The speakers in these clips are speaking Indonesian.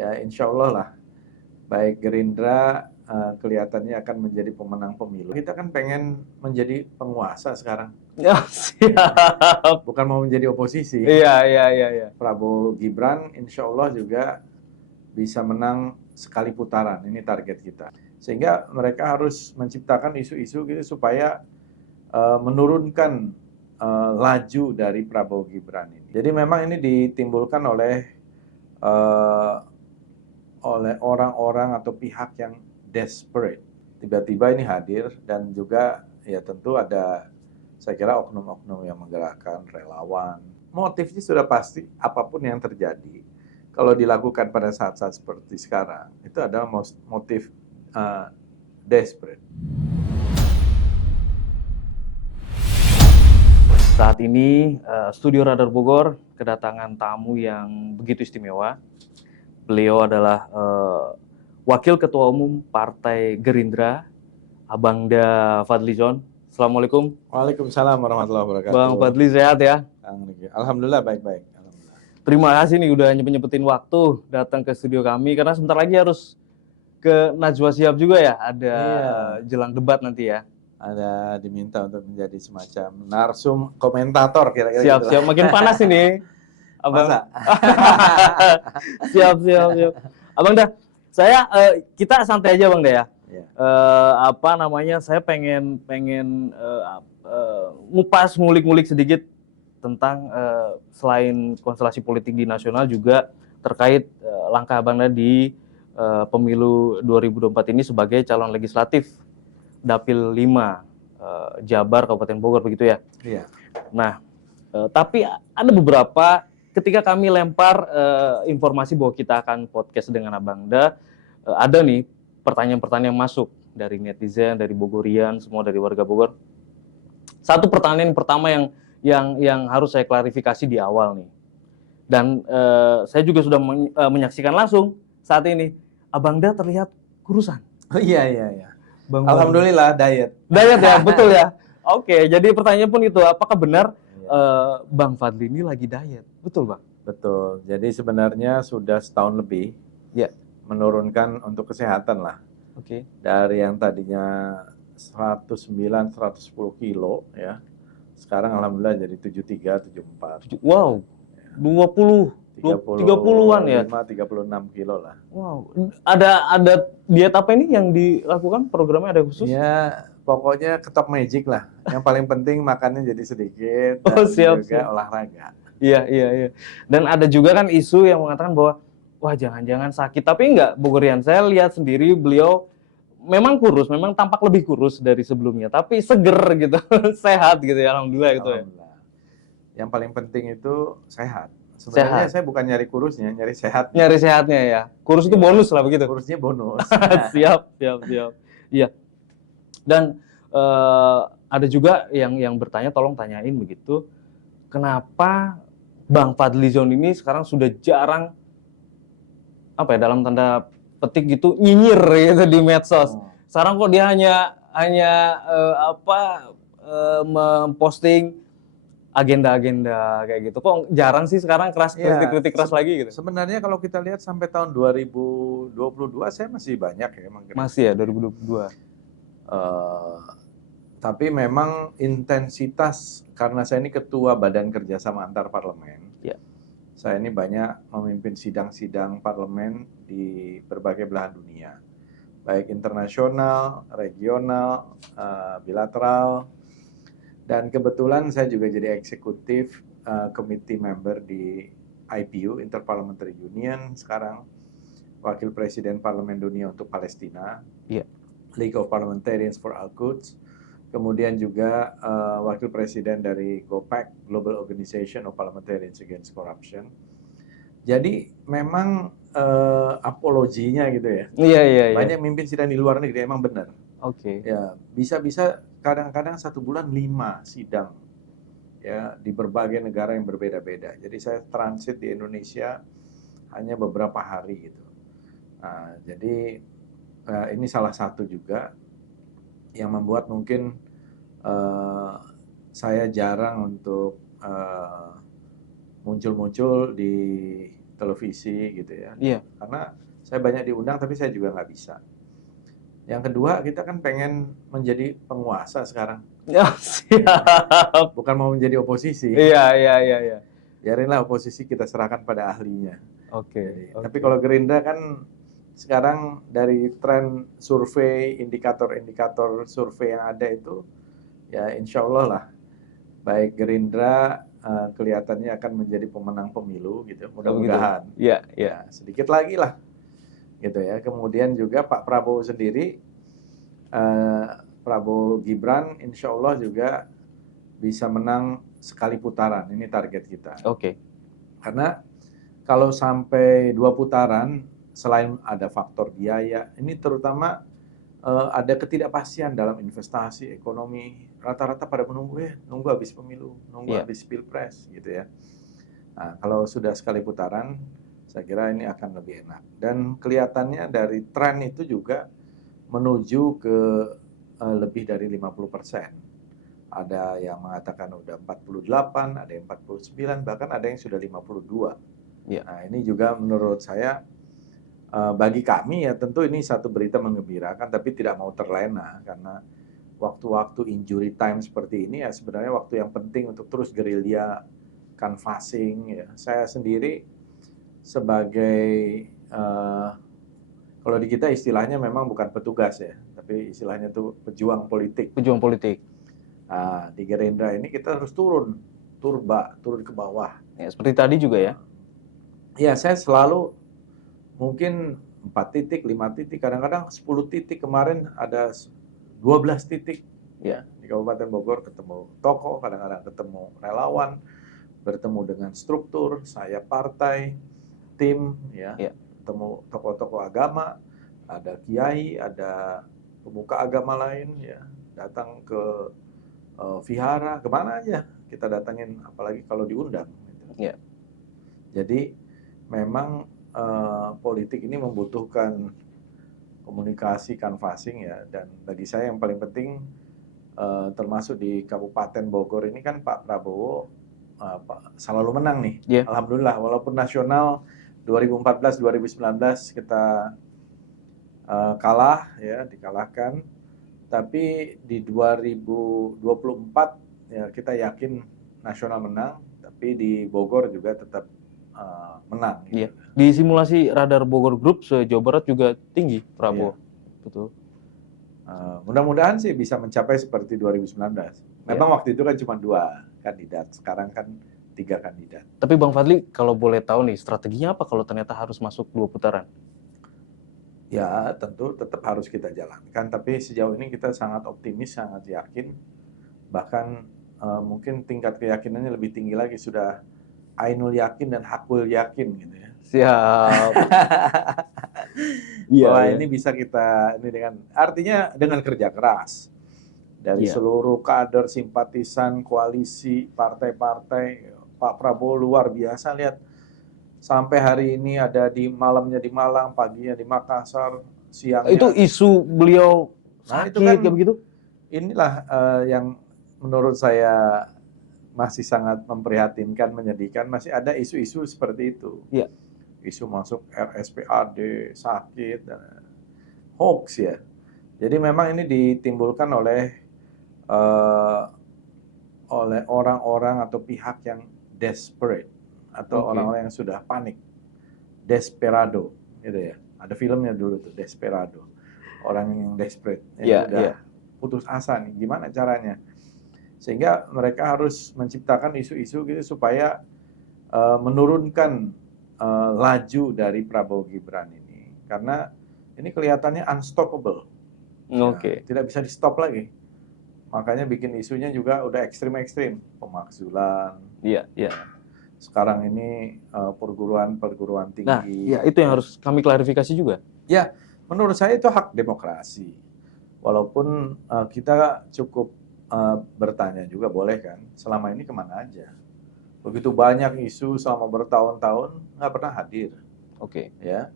ya insya Allah lah, baik Gerindra kelihatannya akan menjadi pemenang pemilu. Kita kan pengen menjadi penguasa sekarang. Ya, siap. Bukan mau menjadi oposisi. Iya, iya, iya, iya. Prabowo Gibran insya Allah juga bisa menang sekali putaran. Ini target kita. Sehingga mereka harus menciptakan isu-isu gitu supaya menurunkan laju dari Prabowo Gibran ini. Jadi memang ini ditimbulkan oleh orang-orang atau pihak yang desperate. Tiba-tiba ini hadir dan juga ya tentu ada, saya kira, oknum-oknum yang menggerakkan, relawan. Motifnya sudah pasti, apapun yang terjadi, kalau dilakukan pada saat-saat seperti sekarang, itu adalah motif desperate. Saat ini Studio Radar Bogor kedatangan tamu yang begitu istimewa. Beliau adalah Wakil Ketua Umum Partai Gerindra, Abangda Fadlizon. Assalamualaikum. Waalaikumsalam warahmatullahi wabarakatuh. Bang Fadli sehat ya? Alhamdulillah baik-baik. Terima kasih nih udah nyempetin waktu datang ke studio kami karena sebentar lagi harus ke Najwa Shihab juga ya, ada jelang debat nanti ya. Ada diminta untuk menjadi semacam narsum komentator kira-kira. Siap-siap, makin panas ini. Abang. Masa? Siap. Abang dah, kita santai aja Bang dah ya. Saya pengen ngulik sedikit tentang selain konstelasi politik di nasional juga terkait langkah Abang dah di pemilu 2024 ini sebagai calon legislatif Dapil 5 Jabar Kabupaten Bogor begitu ya. Iya. Nah, tapi ada beberapa ketika kami lempar informasi bahwa kita akan podcast dengan Abangda, ada nih pertanyaan-pertanyaan yang masuk dari netizen, dari Bogorian, semua dari warga Bogor. Satu pertanyaan pertama yang harus saya klarifikasi di awal nih. Dan saya juga sudah menyaksikan langsung saat ini Abangda terlihat kurusan. Oh iya. Alhamdulillah diet. Diet ya, betul ya. Oke, jadi pertanyaan pun itu, apakah benar Bang Fadli ini lagi diet? Betul Bang? Betul. Jadi sebenarnya sudah setahun lebih ya menurunkan untuk kesehatan lah. Oke. Dari yang tadinya 109-110 kilo ya, sekarang alhamdulillah jadi 73, 74. Wow, 30-an ya? 36 kilo lah. Wow, ada diet apa ini yang dilakukan, programnya ada khusus? Ya, pokoknya ketok magic lah. Yang paling penting makannya jadi sedikit dan juga olahraga. Iya. Dan ada juga kan isu yang mengatakan bahwa wah jangan-jangan sakit. Tapi enggak, Bogorian. Saya lihat sendiri beliau memang kurus, memang tampak lebih kurus dari sebelumnya, tapi seger gitu, sehat gitu ya, alhamdulillah gitu ya. Yang paling penting itu sehat. Sebenarnya saya bukan nyari kurusnya, nyari sehat. Nyari sehatnya ya. Kurus itu bonus lah begitu. Kurusnya bonus. Siap. Iya. Dan ada juga yang bertanya, tolong tanyain begitu, kenapa Bang Fadlizon ini sekarang sudah jarang dalam tanda petik gitu nyinyir gitu di medsos. Sekarang kok dia hanya memposting agenda-agenda kayak gitu. Kok jarang sih sekarang kritik keras lagi gitu? Sebenarnya kalau kita lihat sampai tahun 2022 saya masih banyak ya emang. Masih ya 2022. Tapi memang intensitas, karena saya ini ketua Badan Kerjasama Antar Parlemen. Ya. Saya ini banyak memimpin sidang-sidang parlemen di berbagai belahan dunia. Baik internasional, regional, bilateral. Dan kebetulan saya juga jadi eksekutif committee member di IPU, Interparliamentary Union, sekarang Wakil Presiden Parlemen Dunia untuk Palestina, League of Parliamentarians for Al-Quds, kemudian juga Wakil Presiden dari GOPAC, Global Organization of Parliamentarians Against Corruption. Jadi memang apologinya gitu ya. Iya. Banyak mimpin sidang di luar negeri, emang benar. Oke. Ya, bisa-bisa kadang-kadang 1 bulan 5 sidang ya di berbagai negara yang berbeda-beda. Jadi saya transit di Indonesia hanya beberapa hari gitu. Nah, jadi ini salah satu juga yang membuat mungkin saya jarang untuk muncul-muncul di televisi gitu ya. Iya. Karena saya banyak diundang tapi saya juga nggak bisa. Yang kedua, kita kan pengen menjadi penguasa sekarang. Ya, siap. Bukan mau menjadi oposisi. Iya, iya, iya, iya. Biarinlah oposisi kita serahkan pada ahlinya. Oke, Tapi kalau Gerindra kan sekarang dari tren survei, indikator-indikator survei yang ada itu, ya insya Allah lah, baik Gerindra kelihatannya akan menjadi pemenang pemilu gitu, mudah-mudahan. Iya, iya. Ya, sedikit lagi lah, gitu ya. Kemudian juga Pak Prabowo sendiri, Prabowo Gibran, insya Allah juga bisa menang sekali putaran. Ini target kita. Oke. Karena kalau sampai 2 putaran, selain ada faktor biaya, ini terutama ada ketidakpastian dalam investasi, ekonomi. Rata-rata pada nunggu habis pemilu, nunggu habis pilpres, gitu ya. Nah, kalau sudah sekali putaran, saya kira ini akan lebih enak. Dan kelihatannya dari tren itu juga menuju ke lebih dari 50%. Ada yang mengatakan udah 48, ada yang 49, bahkan ada yang sudah 52. Ya. Nah, ini juga menurut saya bagi kami ya tentu ini satu berita menggembirakan, tapi tidak mau terlena karena waktu-waktu injury time seperti ini ya sebenarnya waktu yang penting untuk terus gerilya canvassing ya. Saya sendiri sebagai kalau di kita istilahnya memang bukan petugas ya, tapi istilahnya itu pejuang politik. Pejuang politik. Nah, di Gerindra ini kita harus turun ke bawah. Ya, seperti tadi juga ya. Ya, saya selalu mungkin 4 titik, 5 titik, kadang-kadang 10 titik, kemarin ada 12 titik ya di Kabupaten Bogor, ketemu tokoh, kadang-kadang ketemu relawan, bertemu dengan struktur, saya partai, tim ya, ketemu tokoh-tokoh agama, ada kiai, ada pemuka agama lain ya, datang ke vihara, kemana aja kita datangin, apalagi kalau diundang gitu. Ya. Jadi memang politik ini membutuhkan komunikasi, canvassing ya, dan bagi saya yang paling penting termasuk di Kabupaten Bogor ini kan Pak Prabowo selalu menang nih. Yeah. Alhamdulillah, walaupun nasional 2014-2019 kita kalah ya, dikalahkan, tapi di 2024 ya kita yakin nasional menang, tapi di Bogor juga tetap menang. Gitu. Iya. Di simulasi radar Bogor Group se-Jawa Barat juga tinggi Prabowo. Iya. Betul. Mudah-mudahan sih bisa mencapai seperti 2019. Memang waktu itu kan cuma 2 kandidat, sekarang kan 3 kandidat. Tapi Bang Fadli, kalau boleh tahu nih, strateginya apa kalau ternyata harus masuk 2 putaran? Ya, tentu tetap harus kita jalankan, tapi sejauh ini kita sangat optimis, sangat yakin. Bahkan mungkin tingkat keyakinannya lebih tinggi lagi, sudah ainul yakin dan hakul yakin gitu ya. Siap. Bahwa ini bisa kita ini artinya dengan kerja keras dari seluruh kader, simpatisan, koalisi, partai-partai. Pak Prabowo luar biasa, lihat sampai hari ini ada malamnya di Malang, paginya di Makassar, siangnya. Itu isu beliau sakit kayak begitu? Inilah yang menurut saya masih sangat memprihatinkan, menyedihkan, masih ada isu-isu seperti itu. Iya. Isu masuk RSPAD, sakit, hoax ya. Jadi memang ini ditimbulkan oleh orang-orang atau pihak yang desperate atau orang-orang yang sudah panik, desperado, gitu ya. Ada filmnya dulu tuh, Desperado. Orang yang desperate, yang sudah putus asa nih, gimana caranya? Sehingga mereka harus menciptakan isu-isu gitu supaya menurunkan laju dari Prabowo Gibran ini, karena ini kelihatannya unstoppable. Oke. Tidak bisa di stop lagi. Makanya bikin isunya juga udah ekstrim-ekstrim, pemakzulan. Iya, iya. Sekarang ini perguruan tinggi. Nah, ya itu yang harus kami klarifikasi juga. Ya, menurut saya itu hak demokrasi. Walaupun kita cukup bertanya juga, boleh kan, selama ini kemana aja? Begitu banyak isu selama bertahun-tahun nggak pernah hadir. Oke. Ya,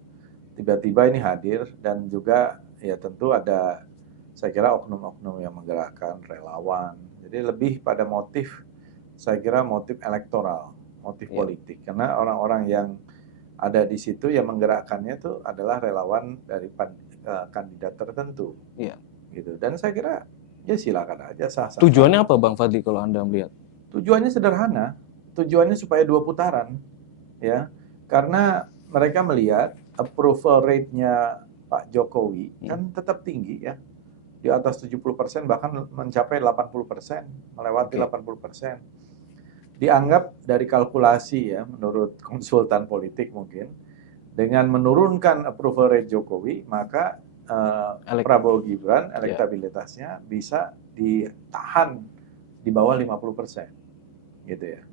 tiba-tiba ini hadir, dan juga ya tentu ada, saya kira oknum-oknum yang menggerakkan, relawan. Jadi lebih pada motif, saya kira motif elektoral, motif politik. Karena orang-orang yang ada di situ yang menggerakkannya itu adalah relawan dari kandidat tertentu. Iya. Gitu. Dan saya kira ya silakan aja sah-sah. Tujuannya apa Bang Fadli kalau Anda melihat? Tujuannya sederhana. Tujuannya supaya 2 putaran, ya. Karena mereka melihat approval rate-nya Pak Jokowi kan tetap tinggi ya. Di atas 70%, bahkan mencapai 80%, melewati 80%. Dianggap dari kalkulasi ya, menurut konsultan politik mungkin, dengan menurunkan approval rate Jokowi, maka Prabowo Gibran elektabilitasnya bisa ditahan di bawah 50%, gitu ya.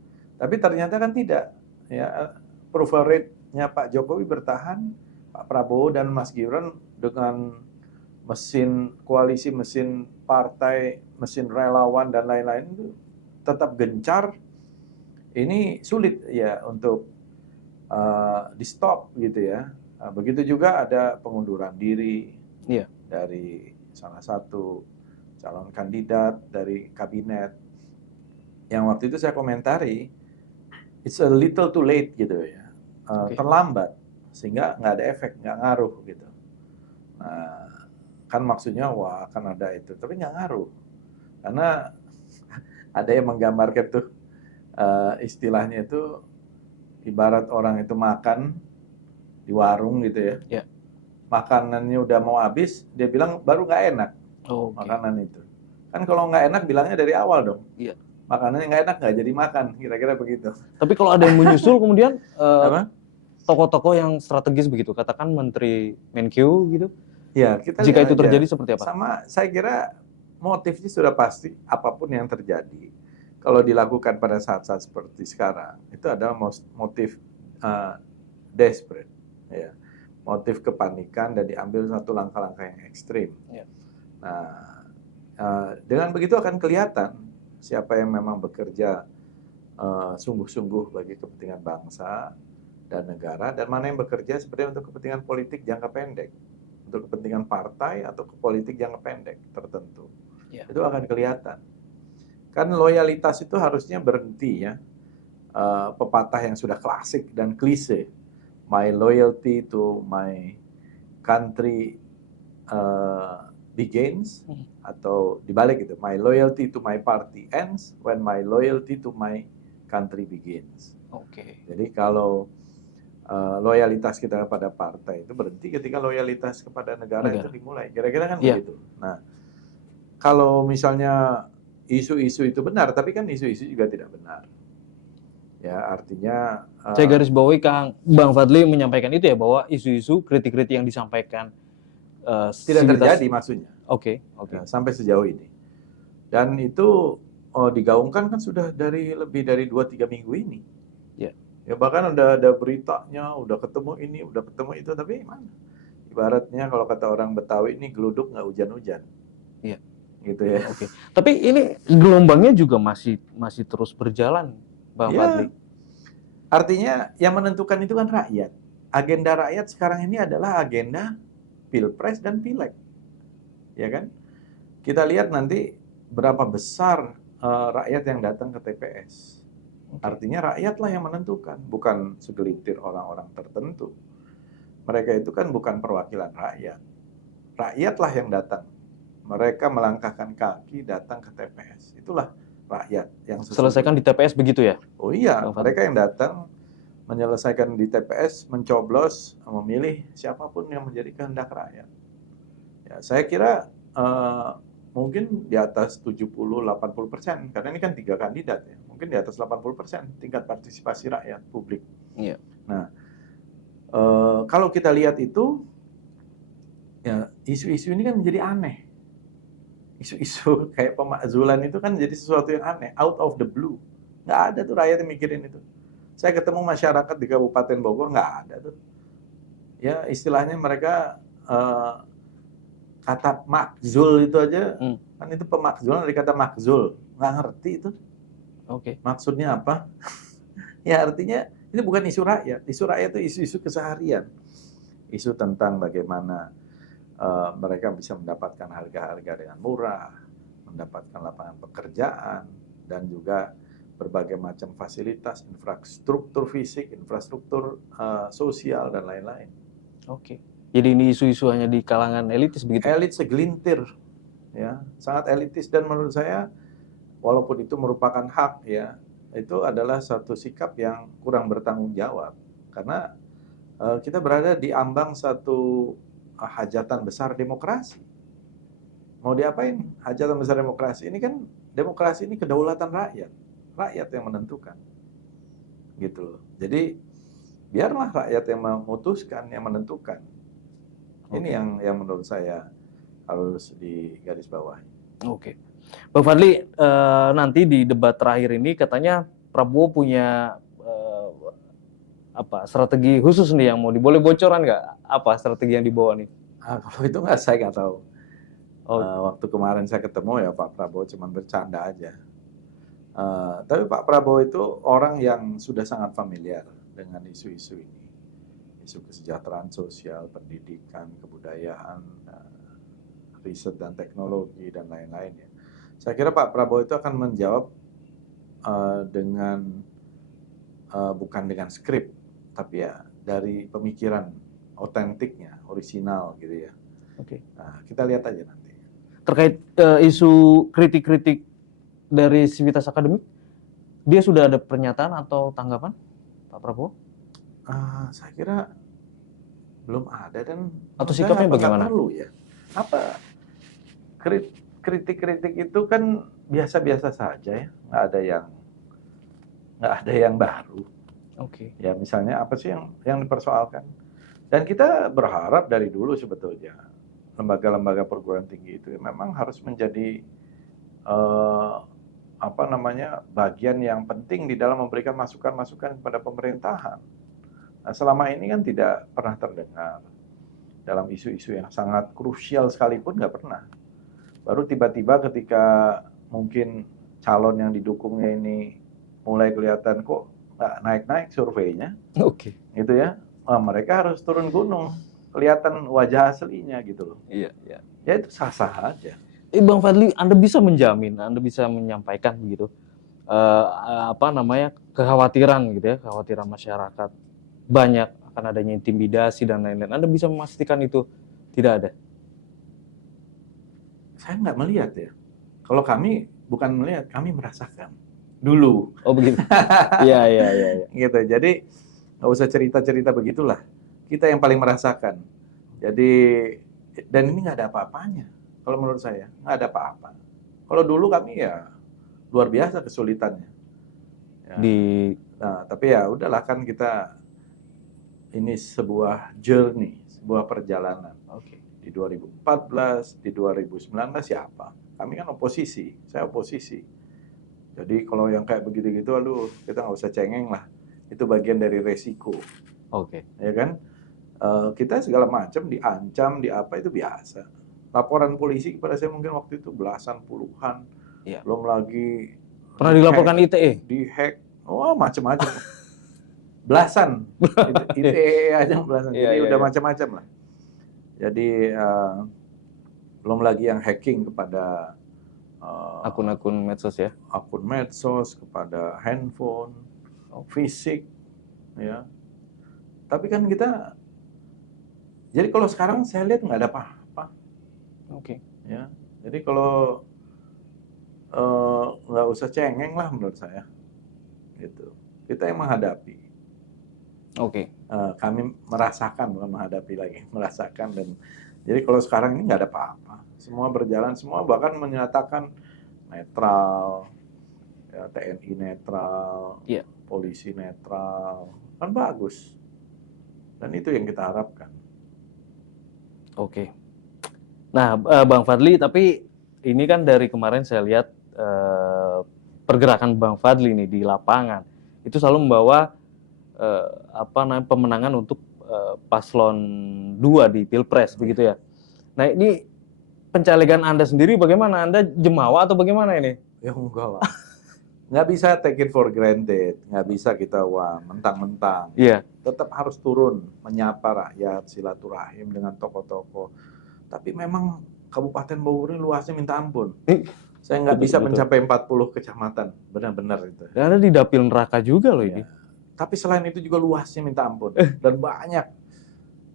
Tapi ternyata kan tidak, ya, approval rate-nya Pak Jokowi bertahan, Pak Prabowo dan Mas Gibran dengan mesin koalisi, mesin partai, mesin relawan dan lain-lain itu tetap gencar. Ini sulit ya untuk di stop gitu ya. Begitu juga ada pengunduran diri dari salah satu calon kandidat dari kabinet yang waktu itu saya komentari, it's a little too late gitu ya, terlambat sehingga nggak ada efek, nggak ngaruh gitu. Nah, kan maksudnya wah akan ada itu, tapi nggak ngaruh karena ada yang menggambarkan tuh istilahnya itu ibarat orang itu makan di warung gitu ya. Makanannya udah mau habis, dia bilang baru nggak enak makanan itu. Kan kalau nggak enak bilangnya dari awal dong. Makanannya nggak enak nggak jadi makan, kira-kira begitu. Tapi kalau ada yang menyusul kemudian tokoh-tokoh yang strategis begitu, katakan Menteri Menkyu gitu. Ya, kita jika lihat itu terjadi seperti apa? Sama, saya kira motifnya sudah pasti, apapun yang terjadi. Kalau dilakukan pada saat-saat seperti sekarang, itu adalah motif desperate, ya, motif kepanikan dan diambil satu langkah-langkah yang ekstrim. Nah, dengan begitu akan kelihatan siapa yang memang bekerja sungguh-sungguh bagi kepentingan bangsa dan negara, dan mana yang bekerja sebenarnya untuk kepentingan politik jangka pendek, untuk kepentingan partai atau politik jangka pendek tertentu. Itu akan kelihatan. Kan loyalitas itu harusnya berhenti ya. Pepatah yang sudah klasik dan klise. My loyalty to my country begins, atau dibalik itu. My loyalty to my party ends when my loyalty to my country begins. Jadi kalau loyalitas kita kepada partai itu berhenti ketika loyalitas kepada negara itu dimulai. Kira-kira kan begitu. Nah, kalau misalnya isu-isu itu benar, tapi kan isu-isu juga tidak benar. Ya, artinya saya garis bawahi Kang Bang Fadli menyampaikan itu ya, bahwa isu-isu kritik-kritik yang disampaikan tidak terjadi maksudnya. Nah, sampai sejauh ini. Dan itu digaungkan kan sudah lebih dari 2-3 minggu ini. Ya bahkan udah ada beritanya, udah ketemu ini, udah ketemu itu, tapi mana? Ibaratnya kalau kata orang Betawi ini geluduk nggak hujan-hujan. Gitu ya. Tapi ini gelombangnya juga masih terus berjalan, Bang Fadli. Artinya yang menentukan itu kan rakyat. Agenda rakyat sekarang ini adalah agenda Pilpres dan Pileg. Ya kan? Kita lihat nanti berapa besar rakyat yang datang ke TPS. Artinya rakyatlah yang menentukan, bukan segelintir orang-orang tertentu. Mereka itu kan bukan perwakilan rakyat. Rakyatlah yang datang. Mereka melangkahkan kaki datang ke TPS. Itulah rakyat yang selesaikan di TPS begitu ya? Oh iya, mereka yang datang menyelesaikan di TPS, mencoblos, memilih siapapun yang menjadi kehendak rakyat. Ya, saya kira mungkin di atas 70-80%, karena ini kan 3 kandidat ya, mungkin di atas 80% tingkat partisipasi rakyat publik. Nah, kalau kita lihat itu, ya isu-isu ini kan menjadi aneh. Isu-isu kayak pemakzulan itu kan jadi sesuatu yang aneh, out of the blue. Nggak ada tuh rakyat yang mikirin itu. Saya ketemu masyarakat di Kabupaten Bogor, nggak ada tuh. Ya istilahnya mereka kata makzul itu aja, kan itu pemakzulan dari kata makzul, nggak ngerti itu. Maksudnya apa? Ya artinya ini bukan isu rakyat. Isu rakyat itu isu-isu keseharian. Isu tentang bagaimana mereka bisa mendapatkan harga-harga dengan murah, mendapatkan lapangan pekerjaan, dan juga berbagai macam fasilitas, infrastruktur fisik, infrastruktur sosial dan lain-lain. Oke. Jadi ini isu-isu hanya di kalangan elitis begitu? Elit segelintir, ya, sangat elitis, dan menurut saya walaupun itu merupakan hak, ya, itu adalah satu sikap yang kurang bertanggung jawab karena kita berada di ambang satu hajatan besar demokrasi. Mau diapain hajatan besar demokrasi? Ini kan demokrasi ini kedaulatan rakyat. Rakyat yang menentukan. Gitu loh. Jadi biarlah rakyat yang memutuskan, yang menentukan. Ini yang menurut saya harus digarisbawahi. Oke. Bang Fadli, nanti di debat terakhir ini katanya Prabowo punya strategi khusus nih yang mau boleh bocoran nggak? Apa strategi yang dibawa nih? Kalau itu saya nggak tahu. Waktu kemarin saya ketemu ya Pak Prabowo cuma bercanda aja. Tapi Pak Prabowo itu orang yang sudah sangat familiar dengan isu-isu ini. Isu kesejahteraan sosial, pendidikan, kebudayaan, riset dan teknologi, dan lain-lain ya. Saya kira Pak Prabowo itu akan menjawab bukan dengan skrip, tapi ya dari pemikiran otentiknya, orisinal gitu ya. Oke. Nah, kita lihat aja nanti. Terkait isu kritik-kritik dari Civitas Akademik, dia sudah ada pernyataan atau tanggapan, Pak Prabowo? Saya kira belum ada, dan atau sikapnya bagaimana? Perlu ya. Apa kritik-kritik itu kan biasa-biasa saja ya, nggak ada yang baru. Oke. Ya misalnya apa sih yang dipersoalkan? Dan kita berharap dari dulu sebetulnya lembaga-lembaga perguruan tinggi itu memang harus menjadi bagian yang penting di dalam memberikan masukan-masukan kepada pemerintahan. Nah, selama ini kan tidak pernah terdengar dalam isu-isu yang sangat krusial sekalipun, nggak pernah. Baru tiba-tiba ketika mungkin calon yang didukungnya ini mulai kelihatan kok nggak naik-naik surveinya, gitu ya, mereka harus turun gunung, kelihatan wajah aslinya gitu loh. Iya. Ya itu sah-sah aja. Bang Fadli, Anda bisa menjamin, Anda bisa menyampaikan begitu, kekhawatiran gitu ya, kekhawatiran masyarakat banyak akan adanya intimidasi dan lain-lain. Anda bisa memastikan itu tidak ada? Saya nggak melihat ya. Kalau kami bukan melihat, kami merasakan dulu. Oh begitu. Iya. Gitu. Jadi nggak usah cerita-cerita begitulah. Kita yang paling merasakan. Jadi dan ini nggak ada apa-apanya. Kalau menurut saya nggak ada apa-apa. Kalau dulu kami ya luar biasa kesulitannya. Ya. Nah, tapi ya udahlah, kan kita ini sebuah journey, sebuah perjalanan. Oke. Di 2014, di 2019 siapa? Kami kan oposisi, saya oposisi. Jadi kalau yang kayak begitu-gitu, aduh, kita nggak usah cengeng lah. Itu bagian dari resiko. Oke. Ya kan? Kita segala macam diancam, itu biasa. Laporan polisi kepada saya mungkin waktu itu belasan, puluhan. Iya. Belum lagi pernah dilaporkan ITE? Di-hack, macam-macam. Belasan. ITE aja belasan. Jadi udah macam-macam lah. Jadi belum lagi yang hacking kepada akun-akun medsos ya? Akun medsos, kepada handphone, fisik, ya. Tapi kan kita, jadi kalau sekarang saya lihat nggak ada apa-apa. Oke. Ya, jadi kalau nggak usah cengeng lah menurut saya. Gitu. Kita yang menghadapi. Oke. Kami merasakan, bukan menghadapi lagi, merasakan. Dan jadi kalau sekarang ini nggak ada apa-apa, semua berjalan, semua bahkan menyatakan netral, ya, TNI netral, yeah. Polisi netral, kan bagus. Dan itu yang kita harapkan. Oke. Nah, Bang Fadli, tapi ini kan dari kemarin saya lihat pergerakan Bang Fadli nih di lapangan itu selalu membawa pemenangan untuk paslon 2 di Pilpres begitu ya. Nah, ini pencalegan Anda sendiri bagaimana? Anda jemawa atau bagaimana ini? Ya enggak lah. Nggak bisa take it for granted. Nggak bisa kita mentang-mentang. Iya. Tetap harus turun menyapa rakyat, silaturahim dengan tokoh-tokoh. Tapi memang Kabupaten Bogor ini luasnya minta ampun. Saya nggak bisa Betul. mencapai 40 kecamatan, benar-benar itu. Dan ada di dapil neraka juga loh ini. Ya. Tapi selain itu juga luasnya minta ampun dan banyak.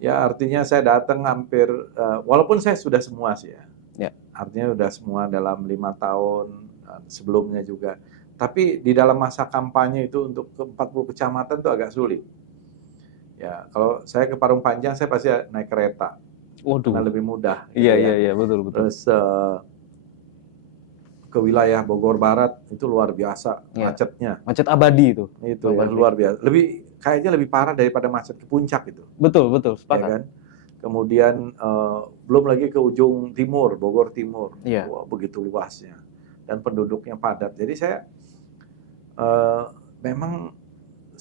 Ya artinya saya datang hampir, walaupun saya sudah semua sih ya. Ya. Artinya sudah semua dalam 5 tahun sebelumnya juga. Tapi di dalam masa kampanye itu untuk ke 40 kecamatan itu agak sulit. Ya kalau saya ke Parung Panjang saya pasti naik kereta. Karena Waduh. lebih mudah. Gitu Iya, betul. Terus ke wilayah Bogor Barat itu luar biasa macetnya. Macet abadi itu. Itu ya, luar biasa. Kayaknya lebih parah daripada macet ke puncak itu. Betul, sepakat. Ya kan? Kemudian belum lagi ke ujung timur, Bogor Timur. Iya. Wah, begitu luasnya. Dan penduduknya padat. Jadi saya memang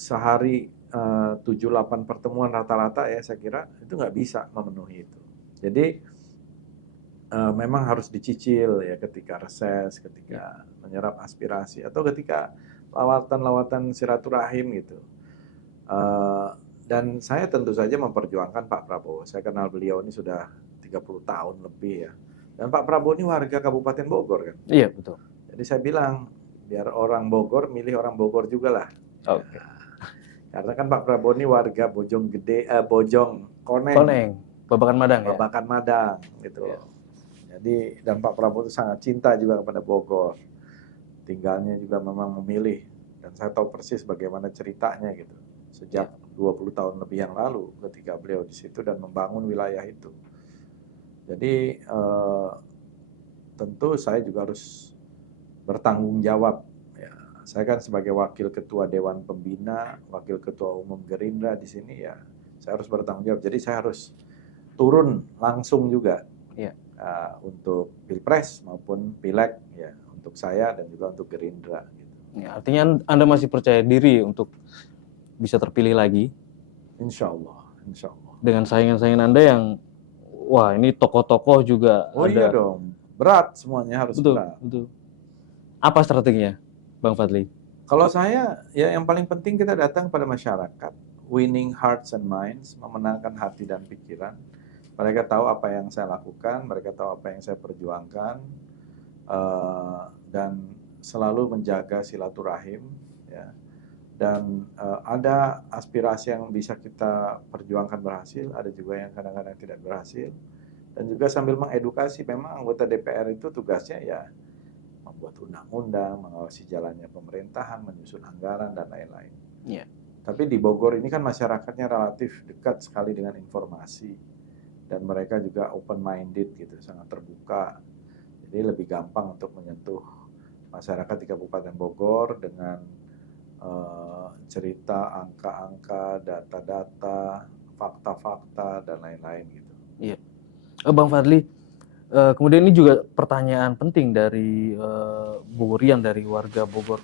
sehari 7-8 pertemuan rata-rata ya saya kira itu nggak bisa memenuhi itu. Jadi memang harus dicicil ya ketika reses, ketika menyerap aspirasi atau ketika lawatan-lawatan silaturahim gitu. Dan saya tentu saja memperjuangkan Pak Prabowo. Saya kenal beliau ini sudah 30 tahun lebih ya. Dan Pak Prabowo ini warga Kabupaten Bogor kan. Iya, betul. Jadi saya bilang biar orang Bogor milih orang Bogor juga lah. Oke. Karena kan Pak Prabowo ini warga Bojong Koneng, Babakan Madang ya. Babakan Madang gitu. Ya. Jadi dan Pak Prabowo itu sangat cinta juga kepada Bogor. Tinggalnya juga memang memilih dan saya tahu persis bagaimana ceritanya gitu. Sejak 20 tahun lebih yang lalu ketika beliau di situ dan membangun wilayah itu. Jadi tentu saya juga harus bertanggung jawab. Ya, saya kan sebagai wakil ketua Dewan Pembina, wakil ketua umum Gerindra di sini ya, saya harus bertanggung jawab. Jadi saya harus turun langsung juga untuk Pilpres maupun Pileg ya, untuk saya dan juga untuk Gerindra. Gitu. Ya, artinya Anda masih percaya diri untuk bisa terpilih lagi? Insya Allah. Dengan saingan-saingan Anda yang, wah ini tokoh-tokoh juga ada. Iya dong, berat semuanya harus berat. Betul. Apa strateginya, Bang Fadli? Kalau saya, ya yang paling penting kita datang pada masyarakat, winning hearts and minds, memenangkan hati dan pikiran. Mereka tahu apa yang saya lakukan, mereka tahu apa yang saya perjuangkan, dan selalu menjaga silaturahim. Ya. Dan ada aspirasi yang bisa kita perjuangkan berhasil, ada juga yang kadang-kadang tidak berhasil. Dan juga sambil mengedukasi, memang anggota DPR itu tugasnya ya membuat undang-undang, mengawasi jalannya pemerintahan, menyusun anggaran, dan lain-lain. Yeah. Tapi di Bogor ini kan masyarakatnya relatif dekat sekali dengan informasi. Dan mereka juga open-minded gitu, sangat terbuka. Jadi lebih gampang untuk menyentuh masyarakat di Kabupaten Bogor dengan cerita, angka-angka, data-data, fakta-fakta, dan lain-lain gitu. Iya. Bang Fadli, kemudian ini juga pertanyaan penting dari Bogorian, dari warga Bogor.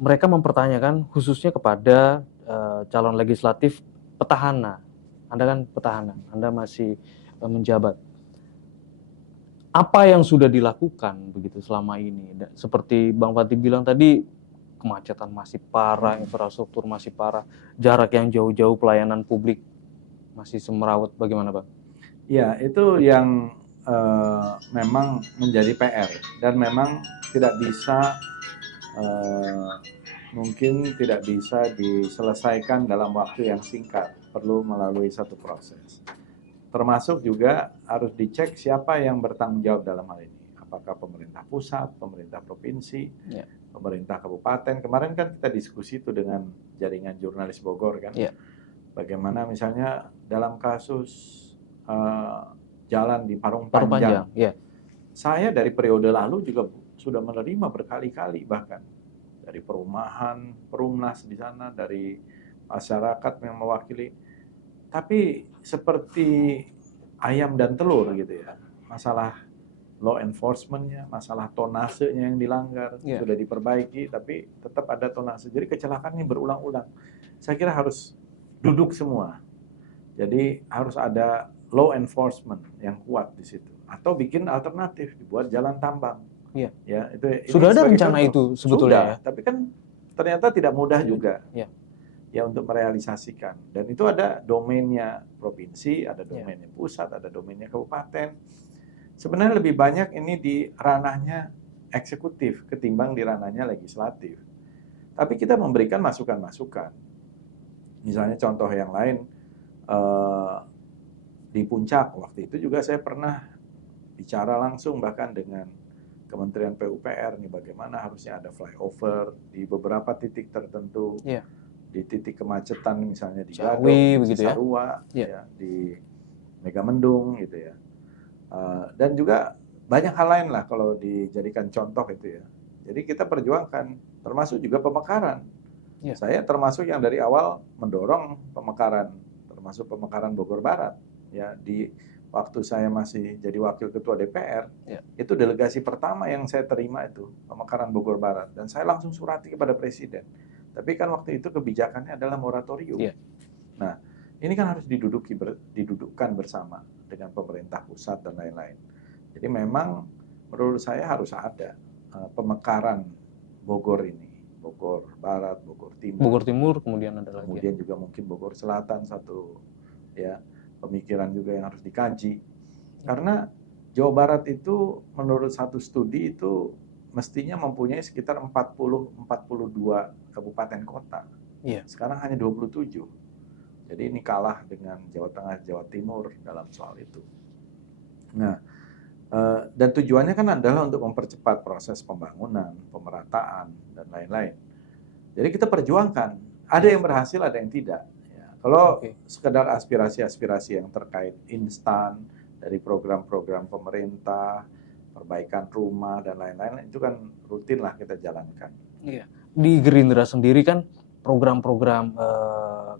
Mereka mempertanyakan khususnya kepada calon legislatif petahana. Anda kan petahana, Anda masih menjabat. Apa yang sudah dilakukan begitu selama ini? Seperti Bang Fadli bilang tadi, kemacetan masih parah, infrastruktur masih parah, jarak yang jauh-jauh, pelayanan publik masih semerawut. Bagaimana, Bang? Ya, itu yang memang menjadi PR dan memang tidak bisa mungkin tidak bisa diselesaikan dalam waktu yang singkat, perlu melalui satu proses. Termasuk juga harus dicek siapa yang bertanggung jawab dalam hal ini. Apakah pemerintah pusat, pemerintah provinsi, pemerintah kabupaten. Kemarin kan kita diskusi itu dengan jaringan jurnalis Bogor kan. Bagaimana misalnya dalam kasus jalan di Parung Panjang. Saya dari periode lalu juga sudah menerima berkali-kali bahkan dari perumahan, perumnas di sana, dari masyarakat yang mewakili. Tapi seperti ayam dan telur gitu ya, masalah law enforcement-nya, masalah tonasenya yang dilanggar sudah diperbaiki, tapi tetap ada tonase. Jadi kecelakaan ini berulang-ulang. Saya kira harus duduk semua. Jadi harus ada law enforcement yang kuat di situ. Atau bikin alternatif, dibuat jalan tambang. Ya, itu sudah ada rencana itu sebetulnya. Sudah, tapi kan ternyata tidak mudah juga. Ya untuk merealisasikan. Dan itu ada domainnya provinsi, ada domainnya pusat, ada domainnya kabupaten. Sebenarnya lebih banyak ini di ranahnya eksekutif ketimbang di ranahnya legislatif. Tapi kita memberikan masukan-masukan. Misalnya contoh yang lain, eh, di Puncak waktu itu juga saya pernah bicara langsung bahkan dengan Kementerian PUPR nih bagaimana harusnya ada flyover di beberapa titik tertentu, Iya. di titik kemacetan misalnya di Ciawi Gadok, di begitu ya. Cisarua, Iya. ya, di Megamendung gitu ya. Dan juga banyak hal lain lah kalau dijadikan contoh itu ya. Jadi kita perjuangkan, termasuk juga pemekaran. Iya. Saya termasuk yang dari awal mendorong pemekaran, termasuk pemekaran Bogor Barat. Ya, di waktu saya masih jadi wakil ketua DPR, Iya. itu delegasi pertama yang saya terima itu pemekaran Bogor Barat, dan saya langsung surati kepada Presiden. Tapi kan waktu itu kebijakannya adalah moratorium. Iya. Nah, ini kan harus didudukkan bersama dengan pemerintah pusat dan lain-lain. Jadi memang menurut saya harus ada pemekaran Bogor ini, Bogor Barat, Bogor Timur. Bogor Timur kemudian ada lagi. Kemudian juga mungkin Bogor Selatan satu, ya, pemikiran juga yang harus dikaji. Karena Jawa Barat itu menurut satu studi itu mestinya mempunyai sekitar 40-42 kabupaten kota. Iya. Sekarang hanya 27. Jadi ini kalah dengan Jawa Tengah, Jawa Timur dalam soal itu. Nah, dan tujuannya kan adalah untuk mempercepat proses pembangunan, pemerataan, dan lain-lain. Jadi kita perjuangkan. Ada yang berhasil, ada yang tidak. Ya, kalau sekedar aspirasi-aspirasi yang terkait instan dari program-program pemerintah, perbaikan rumah dan lain-lain, itu kan rutin lah kita jalankan. Iya. Di Gerindra sendiri kan program-program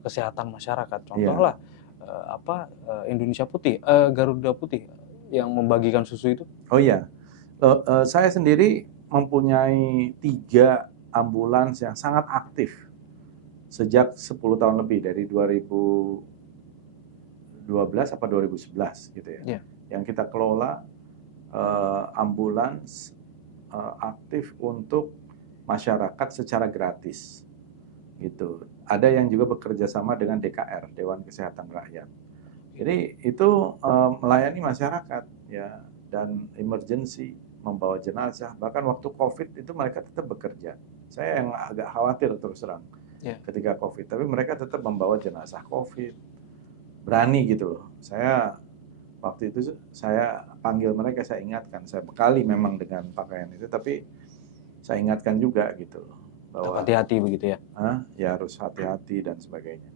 kesehatan masyarakat, contohlah Indonesia Putih, Garuda Putih yang membagikan susu itu. Oh iya, saya sendiri mempunyai 3 ambulans yang sangat aktif sejak 10 tahun lebih, dari 2012 apa 2011 gitu ya. Yeah. Yang kita kelola ambulans aktif untuk masyarakat secara gratis gitu. Ada yang juga bekerja sama dengan DKR, Dewan Kesehatan Rakyat. Jadi itu melayani masyarakat ya, dan emergency, membawa jenazah. Bahkan waktu COVID itu mereka tetap bekerja. Saya yang agak khawatir terus terang ketika COVID, tapi mereka tetap membawa jenazah COVID. Berani gitu loh. Saya waktu itu saya panggil mereka, saya ingatkan, saya bekali memang dengan pakaian itu, tapi saya ingatkan juga gitu loh, bahwa hati-hati begitu ya. Ya harus hati-hati dan sebagainya.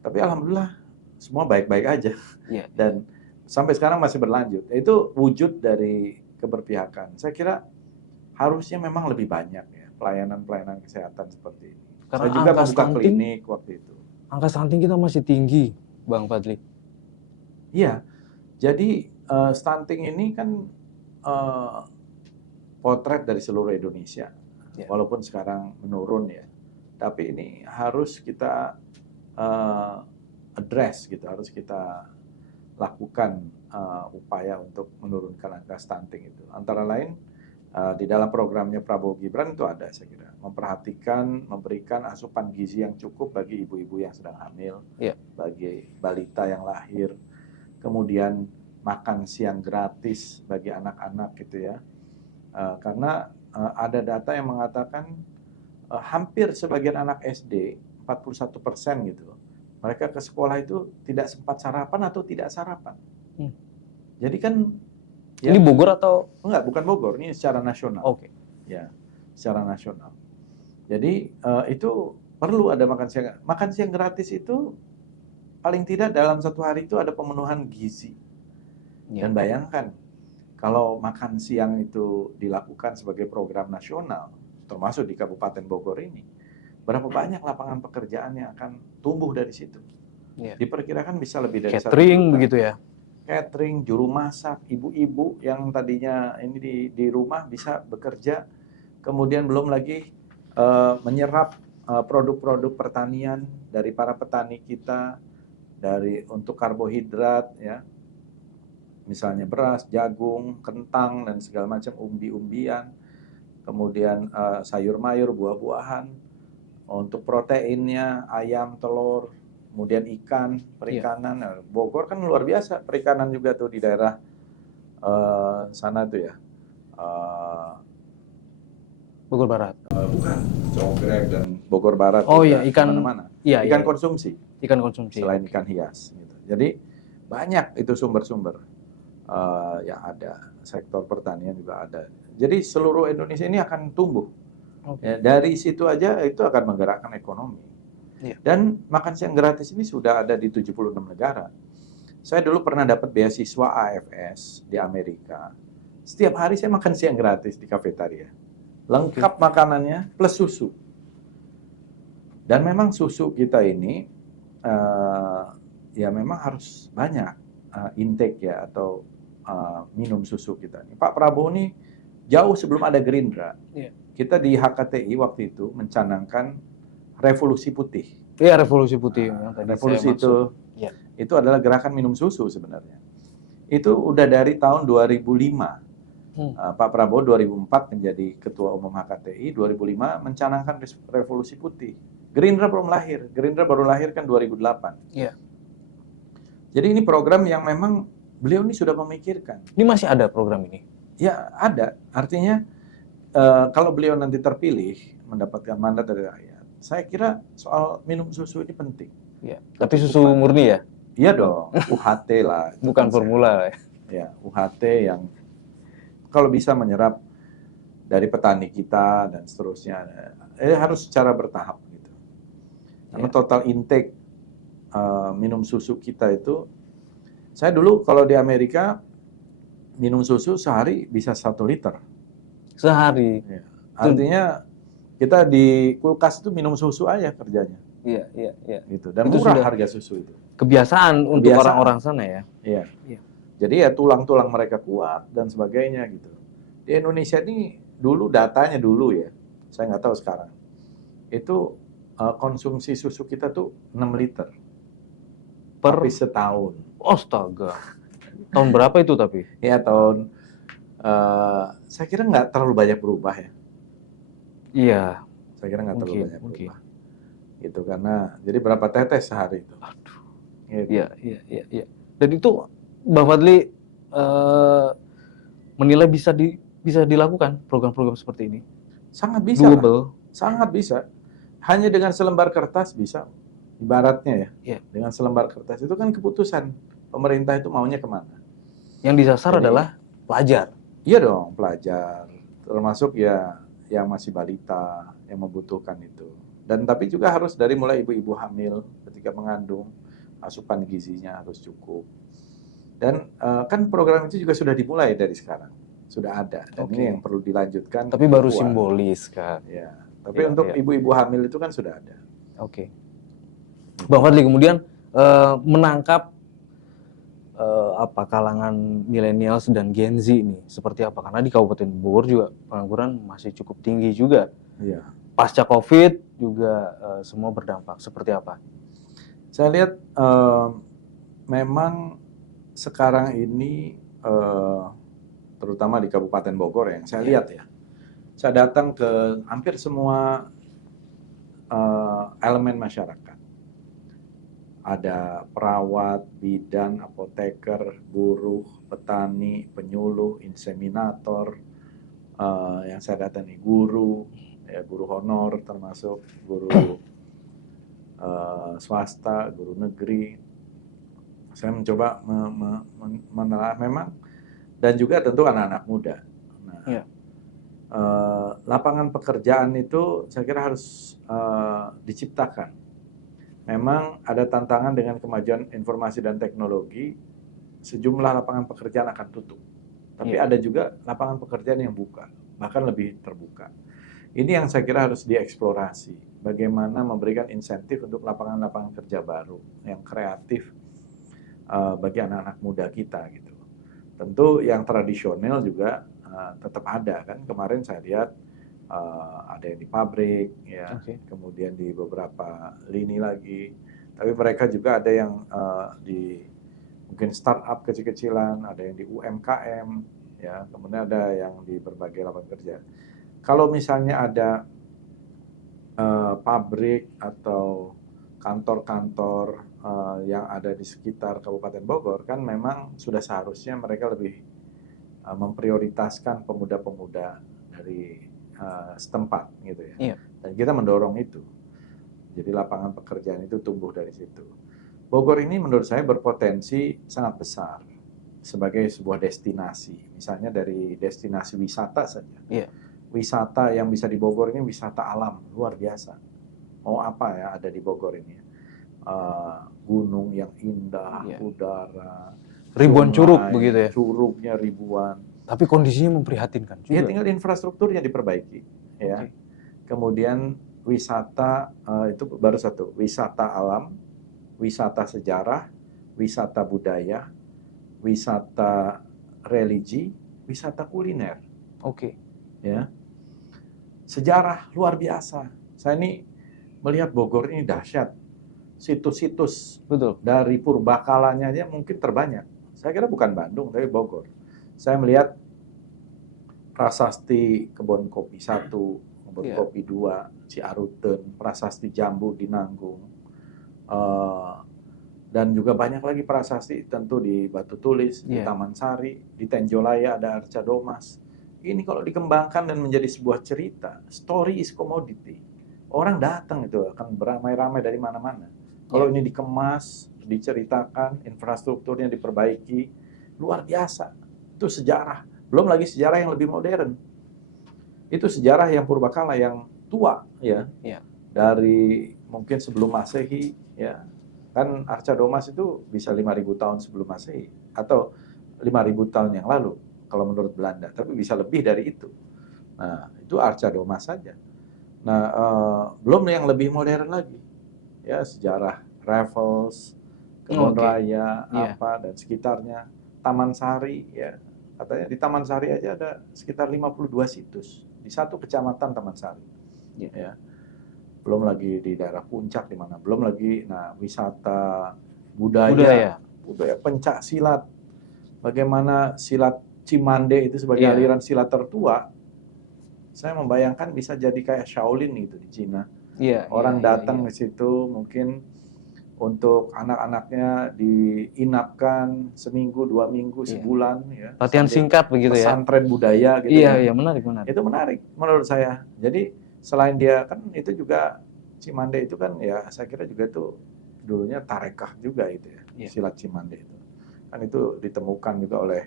Tapi alhamdulillah semua baik-baik aja. Yeah. Dan sampai sekarang masih berlanjut. Itu wujud dari keberpihakan. Saya kira harusnya memang lebih banyak ya pelayanan-pelayanan kesehatan seperti ini. Karena saya juga membuka klinik waktu itu. Angka stunting kita masih tinggi, Bang Fadli. Iya. Jadi stunting ini kan potret dari seluruh Indonesia. Yeah. Walaupun sekarang menurun ya. Tapi ini harus kita address gitu, harus kita lakukan upaya untuk menurunkan angka stunting itu. Antara lain di dalam programnya Prabowo Gibran itu ada, saya kira, memperhatikan, memberikan asupan gizi yang cukup bagi ibu-ibu yang sedang hamil, bagi balita yang lahir, kemudian makan siang gratis bagi anak-anak gitu ya. Karena ada data yang mengatakan hampir sebagian anak SD, 41% gitu, mereka ke sekolah itu tidak sempat sarapan atau tidak sarapan. Jadi kan ini Bogor atau enggak, bukan Bogor, ini secara nasional. Oke. Ya, secara nasional. Jadi itu perlu ada makan siang. Makan siang gratis itu paling tidak dalam satu hari itu ada pemenuhan gizi. Dan bayangkan kalau makan siang itu dilakukan sebagai program nasional, termasuk di Kabupaten Bogor ini, berapa banyak lapangan pekerjaan yang akan tumbuh dari situ? Diperkirakan bisa lebih dari catering begitu ya. Catering, juru masak, ibu-ibu yang tadinya ini di rumah bisa bekerja, kemudian belum lagi menyerap produk-produk pertanian dari para petani kita, dari untuk karbohidrat ya, misalnya beras, jagung, kentang dan segala macam, umbi-umbian, kemudian sayur mayur, buah-buahan, untuk proteinnya ayam, telur, kemudian ikan, perikanan. Bogor kan luar biasa perikanan juga tuh di daerah sana tuh ya. Bogor Barat. Bukan, Jonggrang dan Bogor Barat. Oh iya, ikan mana-mana. Iya, Ikan iya. konsumsi. Ikan konsumsi. Selain ikan hias. Gitu. Jadi banyak itu sumber-sumber yang ada. Sektor pertanian juga ada. Jadi seluruh Indonesia ini akan tumbuh. Ya, dari situ aja itu akan menggerakkan ekonomi. Iya. Dan makan siang gratis ini sudah ada di 76 negara. Saya dulu pernah dapat beasiswa AFS di Amerika. Setiap hari saya makan siang gratis di kafetaria. Lengkap makanannya plus susu. Dan memang susu kita ini ya memang harus banyak intake ya atau minum susu kita. Pak Prabowo ini jauh sebelum ada Gerindra. Iya. Kita di HKTI waktu itu mencanangkan revolusi putih. Iya, revolusi putih yang tadi revolusi saya maksud. Itu adalah gerakan minum susu sebenarnya. Itu udah dari tahun 2005. Pak Prabowo 2004 menjadi Ketua Umum HKTI, 2005 mencanangkan revolusi putih. Gerindra belum lahir, Gerindra baru lahir kan 2008. Iya. Jadi ini program yang memang beliau ini sudah memikirkan. Ini masih ada program ini? Ya ada, artinya kalau beliau nanti terpilih mendapatkan mandat dari rakyat, saya kira soal minum susu ini penting. Iya. Tapi susu murni ya? Iya dong, UHT lah. Bukan formula ya? Ya, UHT yang kalau bisa menyerap dari petani kita dan seterusnya, harus secara bertahap gitu. Karena total intake minum susu kita itu, saya dulu kalau di Amerika minum susu sehari bisa 1 liter. Sehari? Ya. Artinya kita di kulkas itu minum susu aja kerjanya. Iya. Gitu. Dan itu murah sudah harga susu itu. Kebiasaan untuk orang-orang sana ya? Iya. Jadi ya tulang-tulang mereka kuat dan sebagainya gitu. Di Indonesia ini dulu datanya dulu ya, saya nggak tahu sekarang. Itu konsumsi susu kita tuh 6 liter tapi setahun. Astaga. Tahun berapa itu tapi? Ya tahun, saya kira nggak terlalu banyak berubah ya. Iya. Saya kira nggak terlalu banyak berubah. Gitu karena jadi berapa tetes sehari itu? Aduh. Gitu. Iya. Dan itu Bang Fadli menilai bisa dilakukan program-program seperti ini? Sangat bisa. Doable. Sangat bisa. Hanya dengan selembar kertas bisa. Ibaratnya ya. Dengan selembar kertas itu kan keputusan pemerintah itu maunya kemana. Yang disasar adalah pelajar. Iya dong, pelajar. Termasuk ya yang masih balita yang membutuhkan itu. Dan tapi juga harus dari mulai ibu-ibu hamil ketika mengandung, asupan gizinya harus cukup. Dan kan program itu juga sudah dimulai dari sekarang, sudah ada. Dan ini yang perlu dilanjutkan. Tapi baru simbolis kan. Ya. Tapi untuk ibu-ibu hamil itu kan sudah ada. Oke. Bang Fadli kemudian menangkap kalangan milenials dan Gen Z ini seperti apa? Karena di Kabupaten Bogor juga pengangguran masih cukup tinggi juga. Iya. Pasca COVID juga semua berdampak. Seperti apa? Saya lihat memang sekarang ini terutama di Kabupaten Bogor yang saya lihat ya. Saya datang ke hampir semua elemen masyarakat. Ada perawat, bidan, apoteker, buruh, petani, penyuluh, inseminator, yang saya datangi guru, ya guru honor termasuk guru swasta, guru negeri. Saya mencoba menelaah memang, dan juga tentu anak-anak muda. Nah, lapangan pekerjaan itu saya kira harus diciptakan. Memang ada tantangan dengan kemajuan informasi dan teknologi, sejumlah lapangan pekerjaan akan tutup. Tapi ada juga lapangan pekerjaan yang buka, bahkan lebih terbuka. Ini yang saya kira harus dieksplorasi. Bagaimana memberikan insentif untuk lapangan-lapangan kerja baru yang kreatif bagi anak-anak muda kita gitu. Tentu yang tradisional juga tetap ada kan. Kemarin saya lihat ada yang di pabrik ya, kemudian di beberapa lini lagi. Tapi mereka juga ada yang di mungkin startup kecil-kecilan, ada yang di UMKM ya, kemudian ada yang di berbagai lapangan kerja. Kalau misalnya ada pabrik atau kantor-kantor yang ada di sekitar Kabupaten Bogor, kan memang sudah seharusnya mereka lebih memprioritaskan pemuda-pemuda dari setempat gitu ya. Iya. Dan kita mendorong itu. Jadi lapangan pekerjaan itu tumbuh dari situ. Bogor ini menurut saya berpotensi sangat besar sebagai sebuah destinasi. Misalnya dari destinasi wisata saja. Iya. Wisata yang bisa di Bogor ini wisata alam, luar biasa. Mau apa ya ada di Bogor ini? Gunung yang indah, Iya. udara, Ribuan sungai, curug begitu ya. curugnya ribuan. Tapi kondisinya memprihatinkan juga. Ya tinggal infrastrukturnya diperbaiki. Ya. Oke. Kemudian wisata itu baru satu, wisata alam, wisata sejarah, wisata budaya, wisata religi, wisata kuliner. Oke. Ya, sejarah luar biasa. Saya ini melihat Bogor ini dahsyat. Situs-situs Betul. dari purbakalanya aja mungkin terbanyak. Saya kira bukan Bandung, tapi Bogor. Saya melihat prasasti Kebon Kopi 1, Kebon Iya. Kopi 2, Ciaruten, prasasti Jambu di Nanggung, dan juga banyak lagi prasasti tentu di Batu Tulis, di Iya. Taman Sari, di Tenjolaya ada Arca Domas. Ini kalau dikembangkan dan menjadi sebuah cerita, story is commodity. Orang datang itu akan beramai-ramai dari mana-mana. Kalau ini dikemas, diceritakan, infrastrukturnya diperbaiki, luar biasa. Itu sejarah. Belum lagi sejarah yang lebih modern. Itu sejarah yang purbakala yang tua ya. Iya. Dari mungkin sebelum Masehi ya. Kan Arca Domas itu bisa 5.000 tahun sebelum Masehi atau 5.000 tahun yang lalu kalau menurut Belanda, tapi bisa lebih dari itu. Nah, itu Arca Domas saja. Nah, belum yang lebih modern lagi. Ya, sejarah Raffles, Kebon Raya, apa dan sekitarnya, Taman Sari ya. Katanya di Taman Sari aja ada sekitar 52 situs di satu kecamatan Taman Sari. Ya. Belum lagi di daerah puncak di mana. Belum lagi wisata budaya pencak silat. Bagaimana silat Cimande itu sebagai aliran silat tertua. Saya membayangkan bisa jadi kayak Shaolin gitu di Cina. Orang datang ke situ mungkin untuk anak-anaknya diinapkan seminggu, 2 minggu, sebulan ya. Latihan singkat begitu ya. Pesantren budaya gitu ya. Iya, menarik. Itu menarik menurut saya. Jadi selain dia kan itu juga Cimande itu kan ya saya kira juga itu dulunya tarekah juga itu ya. Silat Cimande itu. Kan itu ditemukan juga oleh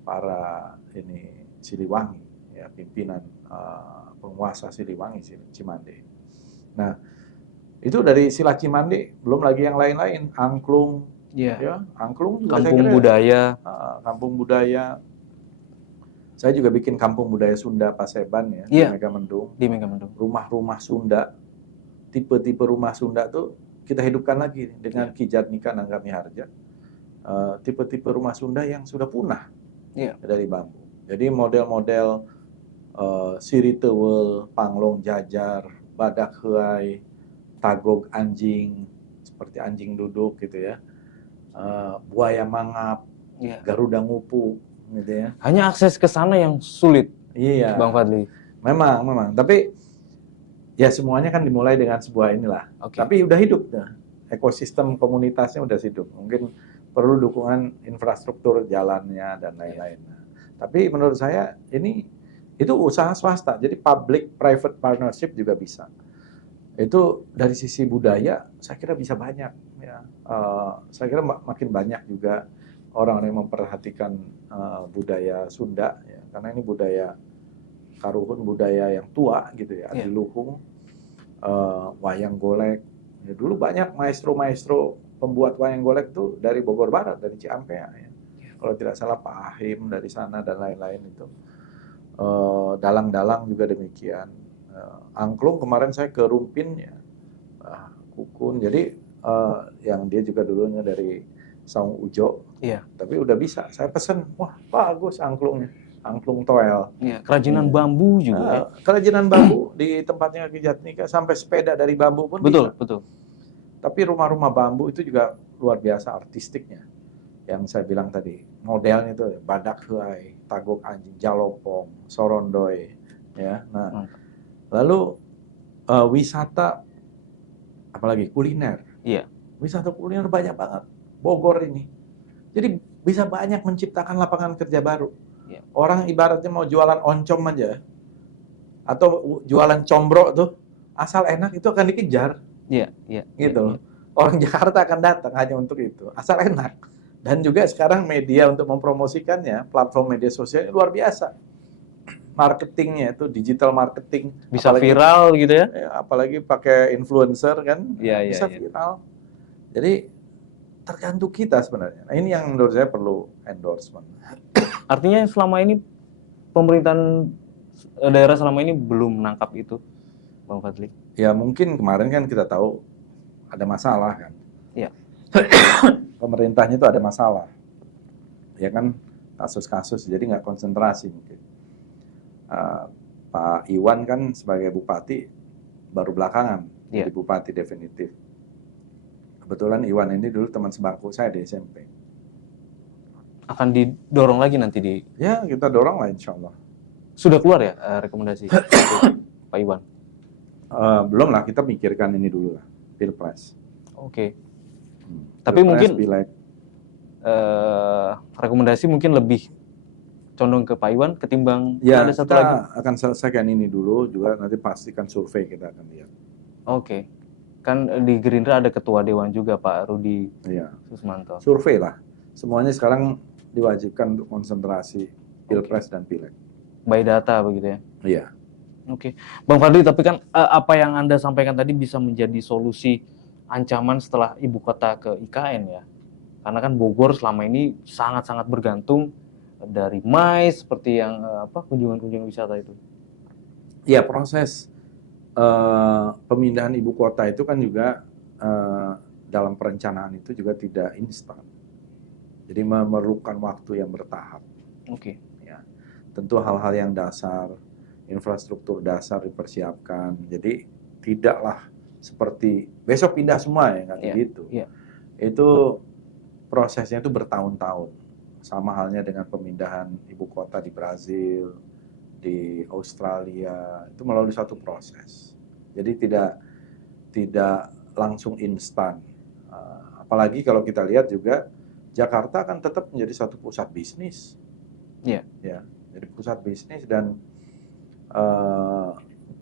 para Siliwangi ya, pimpinan penguasa Siliwangi Cimande. Nah, itu dari silat Cimande, belum lagi yang lain-lain, angklung, ya, angklung juga kampung budaya. Kampung budaya. Saya juga bikin kampung budaya Sunda Paseban ya, di Megamendung. Di Megamendung. Rumah-rumah Sunda, tipe-tipe rumah Sunda tuh kita hidupkan lagi dengan Ki Jatnika Nanggami-Harja. Tipe-tipe rumah Sunda yang sudah punah dari bambu. Jadi model-model Siritewel, Panglong Jajar, Badak Heai, Tagog anjing, seperti anjing duduk gitu ya, buaya mangap, Garuda ngupu gitu ya. Hanya akses ke sana yang sulit, Bang Fadli. Memang. Tapi ya semuanya kan dimulai dengan sebuah inilah. Tapi udah hidup, ekosistem komunitasnya udah hidup. Mungkin perlu dukungan infrastruktur jalannya dan lain-lain. Tapi menurut saya itu usaha swasta, jadi public-private partnership juga bisa. Itu dari sisi budaya, saya kira bisa banyak. Ya. Saya kira makin banyak juga orang yang memperhatikan budaya Sunda, ya. Karena ini budaya Karuhun, budaya yang tua gitu ya, Adiluhung, wayang golek. Ya, dulu banyak maestro-maestro pembuat wayang golek itu dari Bogor Barat, dari Ciampea. Ya. Kalau tidak salah Pak Ahim dari sana dan lain-lain itu. Dalang-dalang juga demikian. Angklung kemarin saya ke Rumpin ya, Kukun. Jadi yang dia juga dulunya dari Saung Ujo. Tapi udah bisa. Saya pesen, wah bagus angklungnya. Angklung toel. Kerajinan bambu juga. Kerajinan bambu di tempatnya Ki Jatnika, sampai sepeda dari bambu pun bisa. Betul. Tapi rumah-rumah bambu itu juga luar biasa artistiknya. Yang saya bilang tadi, modelnya itu Badak Heai, Tagog anjing, Jalopong, Sorondoy, ya. Nah, lalu wisata, apalagi kuliner. Wisata kuliner banyak banget Bogor ini. Jadi bisa banyak menciptakan lapangan kerja baru. Iya. Orang ibaratnya mau jualan oncom aja atau jualan combro tuh, asal enak itu akan dikejar Iya, iya, iya, gitu. iya. Orang Jakarta akan datang hanya untuk itu, asal enak. Dan juga sekarang media untuk mempromosikannya, platform media sosial ini luar biasa. Marketingnya itu digital marketing, Bisa viral gitu ya? apalagi pakai influencer kan, Iya, iya, bisa iya. viral. Jadi tergantung kita sebenarnya. Nah, ini yang menurut saya perlu endorsement. Artinya selama ini pemerintahan daerah selama ini belum menangkap itu, Bang Fadli. Ya mungkin kemarin kan kita tahu ada masalah kan. Iya. Pemerintahnya itu ada masalah. Ya kan, kasus-kasus, jadi nggak konsentrasi mungkin. Pak Iwan kan sebagai bupati baru belakangan Iya. jadi bupati definitif. Kebetulan Iwan ini dulu teman sebangku saya di SMP. Akan didorong lagi nanti di... Ya kita dorong lah insya Allah. Sudah keluar ya rekomendasi Pak Iwan? Belum lah, kita pikirkan ini dulu lah, Pilpres. Oke. Tapi Pilpres, mungkin Pileg. rekomendasi mungkin lebih condong ke Pak Iwan ketimbang Ya, ada satu kita lagi. akan selesaikan ini dulu, juga nanti pastikan survei kita akan lihat. Oke. Kan di Gerindra ada ketua dewan juga Pak Rudi Iya. Susmanto. Survei lah. Semuanya sekarang diwajibkan untuk konsentrasi Pilpres dan Pileg. By data begitu ya. Iya. Oke. Bang Fadli, tapi kan apa yang Anda sampaikan tadi bisa menjadi solusi ancaman setelah ibu kota ke IKN ya. Karena kan Bogor selama ini sangat-sangat bergantung dari MICE seperti yang kunjungan-kunjungan wisata itu. Iya, proses pemindahan ibu kota itu kan juga dalam perencanaan itu juga tidak instan. Jadi memerlukan waktu yang bertahap. Oke. Ya. Tentu hal-hal yang dasar, infrastruktur dasar dipersiapkan. Jadi tidaklah seperti besok pindah semua ya, nggak gitu. Iya. Itu prosesnya itu bertahun-tahun. Sama halnya dengan pemindahan ibu kota di Brazil, di Australia, itu melalui satu proses. Jadi tidak langsung instan. Apalagi kalau kita lihat juga Jakarta kan tetap menjadi satu pusat bisnis. Iya. Ya, jadi pusat bisnis dan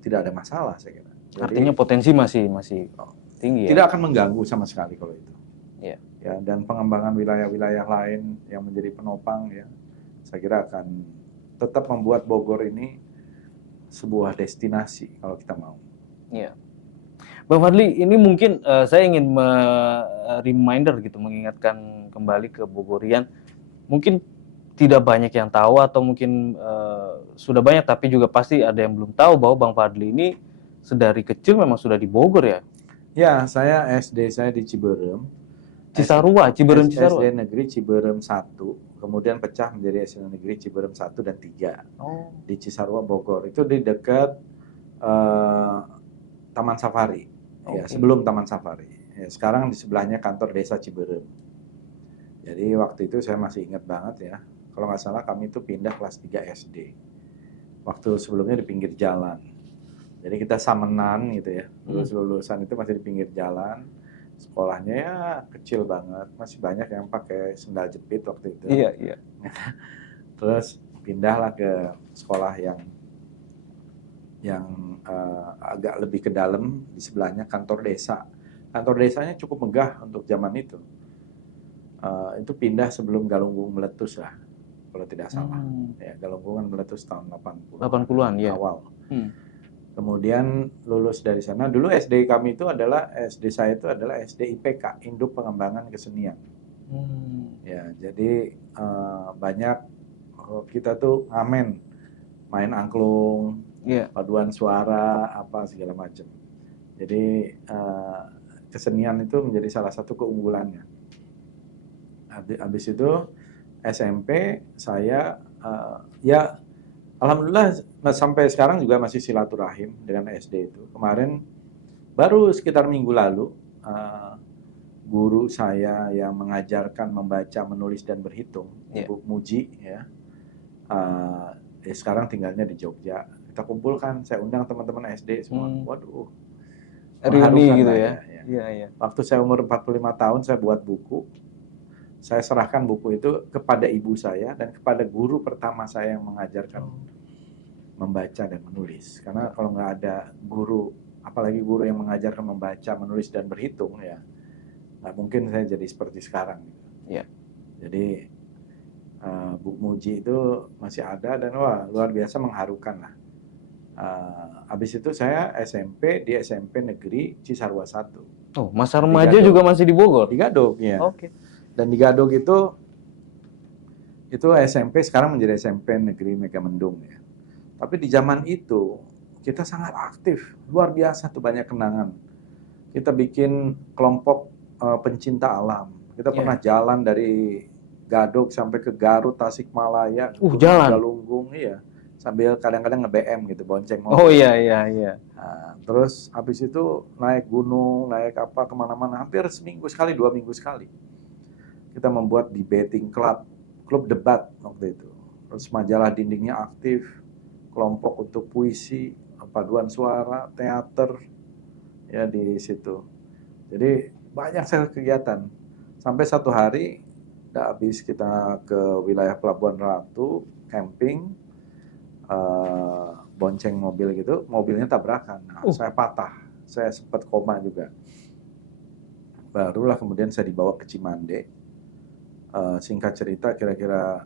tidak ada masalah saya kira. Jadi, artinya potensi masih tinggi ya. Tidak akan mengganggu sama sekali kalau itu. Iya. Ya, dan pengembangan wilayah-wilayah lain yang menjadi penopang ya, saya kira akan tetap membuat Bogor ini sebuah destinasi kalau kita mau. Iya. Bang Fadli, ini mungkin saya ingin reminder gitu, mengingatkan kembali ke Bogorian. Mungkin tidak banyak yang tahu atau mungkin sudah banyak, tapi juga pasti ada yang belum tahu bahwa Bang Fadli ini sedari kecil memang sudah di Bogor ya? Ya, saya SD saya di Ciberem. Cisarua, Ciberem Cisarua. SD Negeri Ciberem 1, kemudian pecah menjadi SD Negeri Ciberem 1 dan 3. Oh. Di Cisarua, Bogor. Itu di dekat Taman Safari. Ya, sebelum Taman Safari. Ya, sekarang di sebelahnya kantor desa Ciberem. Jadi waktu itu saya masih ingat banget ya. Kalau nggak salah kami itu pindah kelas 3 SD. Waktu sebelumnya di pinggir jalan. Jadi kita samenan gitu ya. Lulus-lulusan itu masih di pinggir jalan. Sekolahnya ya kecil banget. Masih banyak yang pakai sendal jepit waktu itu. Iya, iya. Terus pindahlah ke sekolah yang agak lebih ke dalam, di sebelahnya kantor desa. Kantor desanya cukup megah untuk zaman itu. Itu pindah sebelum Galunggung meletus lah, kalau tidak salah. Ya, Galunggung kan meletus tahun 80-an ya. Awal. Kemudian lulus dari sana. Dulu SD kami itu adalah, SD saya itu adalah SD IPK, Induk Pengembangan Kesenian. Ya, jadi banyak kita tuh ngamen, main angklung, paduan suara, apa segala macam. Jadi kesenian itu menjadi salah satu keunggulannya. Habis itu SMP saya ya alhamdulillah sampai sekarang juga masih silaturahim dengan SD itu. Kemarin baru sekitar minggu lalu guru saya yang mengajarkan membaca, menulis dan berhitung, Ibu Muji ya. Sekarang tinggalnya di Jogja. Kita kumpulkan, saya undang teman-teman SD semua. Waduh. Reuni gitu ya. Iya. Waktu saya umur 45 tahun saya buat buku. Saya serahkan buku itu kepada ibu saya dan kepada guru pertama saya yang mengajarkan membaca dan menulis. Karena kalau nggak ada guru, apalagi guru yang mengajarkan membaca, menulis dan berhitung, ya nggak mungkin saya jadi seperti sekarang. Iya. Jadi Bu Muji itu masih ada dan wah luar biasa mengharukan lah. Habis itu saya SMP di SMP Negeri Cisarua 1. Oh, masa Di remaja Gadog. juga masih di Bogor? Di Gadog, ya. Oke. Dan di Gadog itu SMP sekarang menjadi SMP Negeri Megamendung ya. Tapi di zaman itu kita sangat aktif, luar biasa tuh banyak kenangan. Kita bikin kelompok pencinta alam. Kita pernah jalan dari Gadog sampai ke Garut, Tasikmalaya, jalan. Galunggung, iya. Sambil kadang-kadang nge-BM gitu, bonceng mobil. Oh iya. Nah, terus habis itu naik gunung, naik apa kemana-mana, hampir seminggu sekali, 2 minggu sekali. Kita membuat debating club, klub debat waktu itu. Terus majalah dindingnya aktif, kelompok untuk puisi, paduan suara, teater, ya di situ. Jadi banyak sekali kegiatan. Sampai satu hari, habis kita ke wilayah Pelabuhan Ratu, camping, bonceng mobil gitu, mobilnya tabrakan. Nah, saya patah, saya sempat koma juga. Barulah kemudian saya dibawa ke Cimande. Singkat cerita kira-kira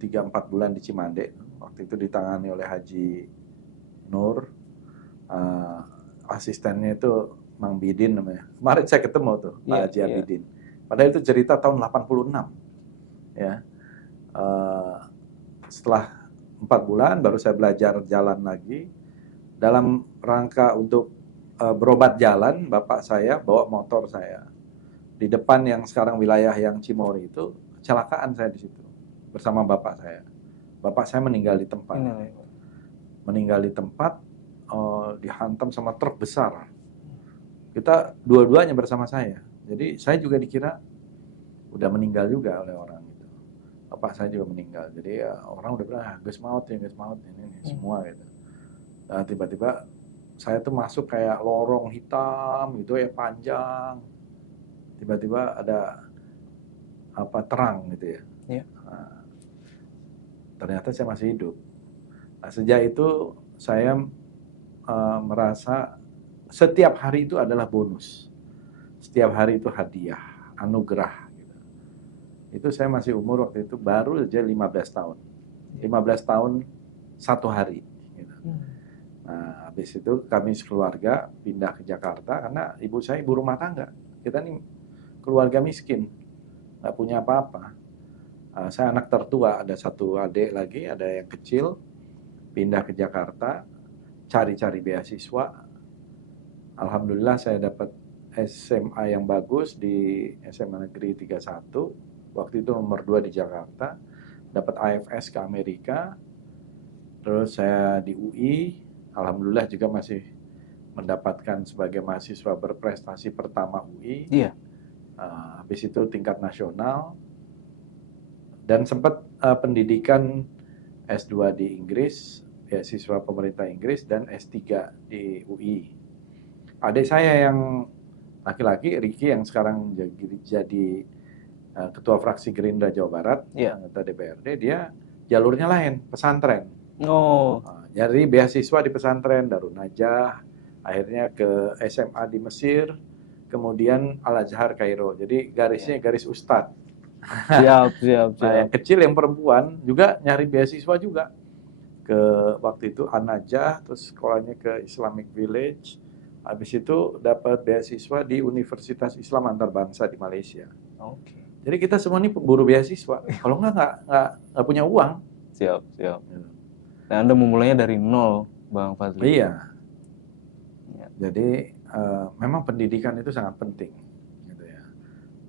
3-4 bulan di Cimande. Waktu itu ditangani oleh Haji Nur. Asistennya itu Mang Bidin namanya. Kemarin saya ketemu tuh, Pak Haji Abidin. Padahal itu cerita tahun 86. Ya. Setelah 4 bulan baru saya belajar jalan lagi. Dalam rangka untuk berobat jalan, bapak saya bawa motor saya. Di depan yang sekarang wilayah yang Cimory itu, kecelakaan saya di situ bersama bapak saya. Bapak saya meninggal di tempat. Meninggal di tempat, dihantam sama truk besar. Kita dua-duanya bersama saya. Jadi saya juga dikira udah meninggal juga oleh orang itu. Bapak saya juga meninggal. Jadi ya, orang udah bilang, geus maut ini semua gitu. Nah, tiba-tiba saya tuh masuk kayak lorong hitam gitu ya, panjang. Tiba-tiba ada apa terang gitu ya. Nah, ternyata saya masih hidup. Nah, sejak itu saya merasa setiap hari itu adalah bonus. Setiap hari itu hadiah, anugerah. Gitu. Itu saya masih umur waktu itu baru aja 15 tahun. 15 tahun 1 hari. Gitu. Nah, habis itu kami sekeluarga pindah ke Jakarta karena ibu saya ibu rumah tangga. Kita nih keluarga miskin, nggak punya apa-apa. Saya anak tertua, ada 1 adik lagi, ada yang kecil, pindah ke Jakarta, cari-cari beasiswa. Alhamdulillah saya dapat SMA yang bagus di SMA Negeri 31, waktu itu nomor 2 di Jakarta, dapat AFS ke Amerika, terus saya di UI, alhamdulillah juga masih mendapatkan sebagai mahasiswa berprestasi pertama UI. Iya. Habis itu tingkat nasional, dan sempat pendidikan S2 di Inggris, beasiswa pemerintah Inggris, dan S3 di UI. Adik saya yang laki-laki, Ricky, yang sekarang jadi ketua fraksi Gerindra Jawa Barat, anggota DPRD, dia jalurnya lain, pesantren. Jadi beasiswa di pesantren Darun Najah, akhirnya ke SMA di Mesir, kemudian Al-Azhar Kairo. Jadi garisnya garis ustadz. Siap. Nah, yang kecil, yang perempuan juga nyari beasiswa juga ke waktu itu An-Najah, terus sekolahnya ke Islamic Village. Habis itu dapat beasiswa di Universitas Islam Antarbangsa di Malaysia. Jadi kita semua ini pemburu beasiswa. Kalau nggak punya uang. Siap. Nah, Anda memulainya dari nol, Bang Fadli. Iya. Jadi memang pendidikan itu sangat penting, gitu ya.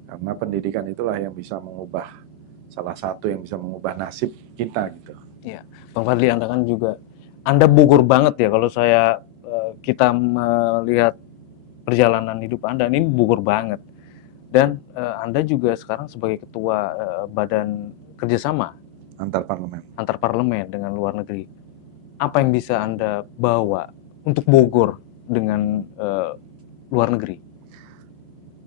Karena pendidikan itulah yang bisa mengubah, salah satu yang bisa mengubah nasib kita, gitu. Iya, Bang Fadli, Anda kan juga, Anda Bogor banget ya kalau kita melihat perjalanan hidup Anda ini Bogor banget. Dan Anda juga sekarang sebagai ketua badan kerjasama antar parlemen dengan luar negeri. Apa yang bisa Anda bawa untuk Bogor dengan luar negeri?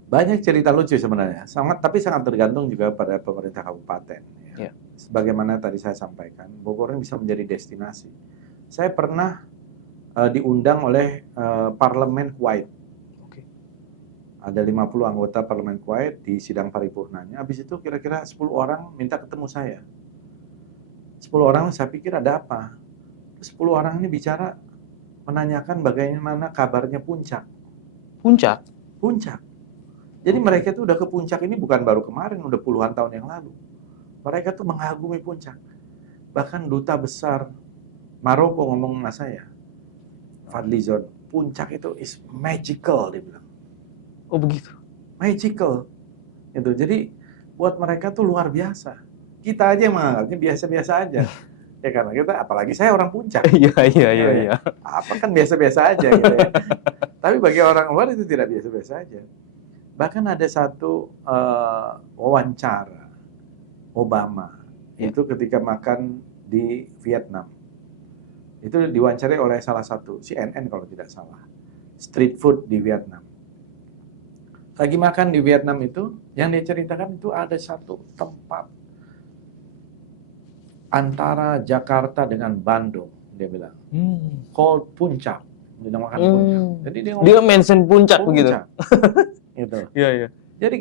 Banyak cerita lucu sebenarnya, tapi sangat tergantung juga pada pemerintah kabupaten. Iya. Ya. Sebagaimana tadi saya sampaikan, Bogor ini bisa menjadi destinasi. Saya pernah diundang oleh Parlemen Kuwait. Oke. Ada 50 anggota Parlemen Kuwait di sidang paripurnanya. Habis itu kira-kira 10 orang minta ketemu saya. 10 orang, saya pikir ada apa? 10 orang ini bicara menanyakan bagaimana kabarnya Puncak. Puncak? Puncak. Jadi Oke. mereka tuh udah ke Puncak ini bukan baru kemarin, udah puluhan tahun yang lalu. Mereka tuh mengagumi Puncak. Bahkan duta besar Maroko ngomong sama saya, Fadlizon, Puncak itu is magical, dia bilang. Oh begitu? Magical. Gitu. Jadi buat mereka tuh luar biasa. Kita aja yang menganggapnya biasa-biasa aja. Ya karena kita, apalagi saya orang Puncak. Iya. Apa kan biasa-biasa aja gitu ya. Tapi bagi orang luar itu tidak biasa-biasa aja. Bahkan ada satu wawancara Obama itu ketika makan di Vietnam. Itu diwawancarai oleh salah satu CNN kalau tidak salah. Street food di Vietnam. Lagi makan di Vietnam itu, yang dia ceritakan itu ada satu tempat antara Jakarta dengan Bandung, dia bilang. Called Puncak. Dia makan Puncak. Jadi dia mention Puncak begitu. Gitu. Iya. Jadi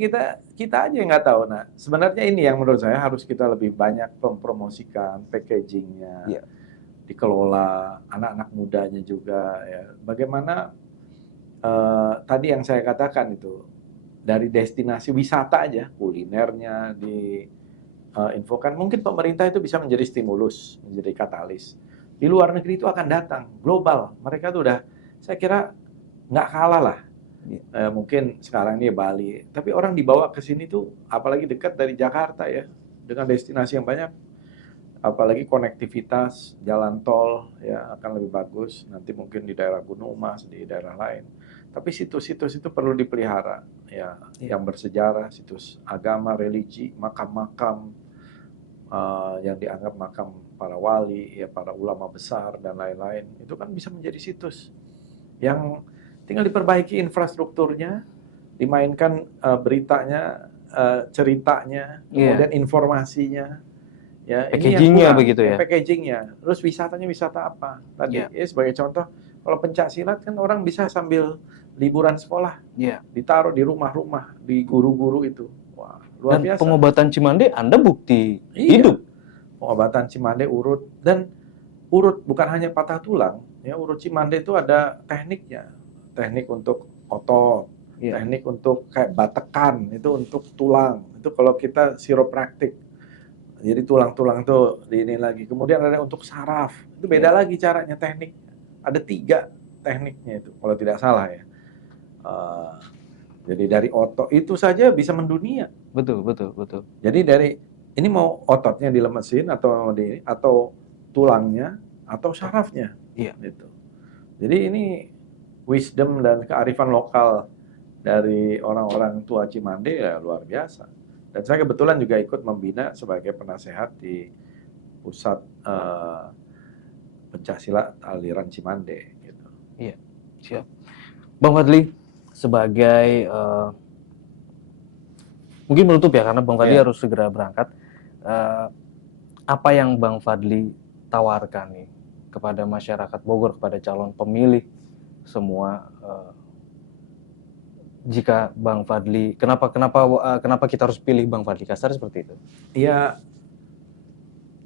kita aja yang nggak tahu. Nah, sebenarnya ini yang menurut saya harus kita lebih banyak mempromosikan packagingnya, dikelola anak-anak mudanya juga. Ya. Bagaimana tadi yang saya katakan itu dari destinasi wisata aja, kulinernya diinfokan. Mungkin pemerintah itu bisa menjadi stimulus, menjadi katalis. Di luar negeri itu akan datang global. Mereka tuh udah, saya kira nggak kalah lah. Mungkin sekarang ini Bali, tapi orang dibawa ke sini tuh apalagi dekat dari Jakarta ya, dengan destinasi yang banyak, apalagi konektivitas jalan tol ya akan lebih bagus. Nanti mungkin di daerah Gunung Mas, di daerah lain. Tapi situs-situs itu perlu dipelihara ya, yang bersejarah, situs agama, religi, makam-makam yang dianggap makam para wali, ya para ulama besar dan lain-lain. Itu kan bisa menjadi situs yang tinggal diperbaiki infrastrukturnya, dimainkan beritanya, ceritanya, kemudian informasinya, ya packagingnya begitu ya. Packagingnya. Terus wisatanya wisata apa? Tadi ya sebagai contoh, kalau pencak silat kan orang bisa sambil liburan sekolah, ditaruh di rumah-rumah, di guru-guru itu. Wah, luar biasa. Pengobatan Cimande Anda bukti hidup. Pengobatan Cimande urut, dan urut bukan hanya patah tulang, ya urut Cimande itu ada tekniknya. Teknik untuk otot, teknik untuk kayak batekan, itu untuk tulang. Itu kalau kita chiropractic. Jadi tulang-tulang itu ini lagi. Kemudian ada untuk saraf. Itu beda lagi caranya, teknik. Ada 3 tekniknya itu, kalau tidak salah ya. Jadi dari otot itu saja bisa mendunia. Betul. Jadi dari ini mau ototnya dilemesin atau tulangnya atau sarafnya. Gitu. Jadi ini wisdom dan kearifan lokal dari orang-orang tua Cimande ya luar biasa. Dan saya kebetulan juga ikut membina sebagai penasehat di pusat pencaksilat aliran Cimande. Gitu. Iya, siap. Bang Fadli, sebagai mungkin menutup ya karena Bang Fadli harus segera berangkat. Apa yang Bang Fadli tawarkan nih kepada masyarakat Bogor, kepada calon pemilih semua, jika Bang Fadli, kenapa kita harus pilih Bang Fadli Kasar seperti itu? Ya,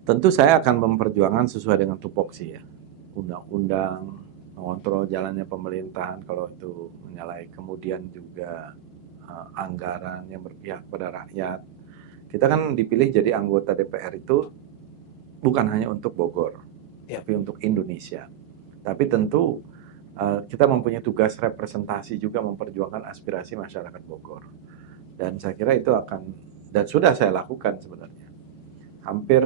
tentu saya akan memperjuangkan sesuai dengan tupoksi ya, undang-undang, mengontrol jalannya pemerintahan kalau itu menyalahi, kemudian juga anggaran yang berpihak pada rakyat. Kita kan dipilih jadi anggota DPR itu bukan hanya untuk Bogor, tapi untuk Indonesia. Tapi tentu kita mempunyai tugas representasi juga memperjuangkan aspirasi masyarakat Bogor. Dan saya kira itu akan, dan sudah saya lakukan sebenarnya. Hampir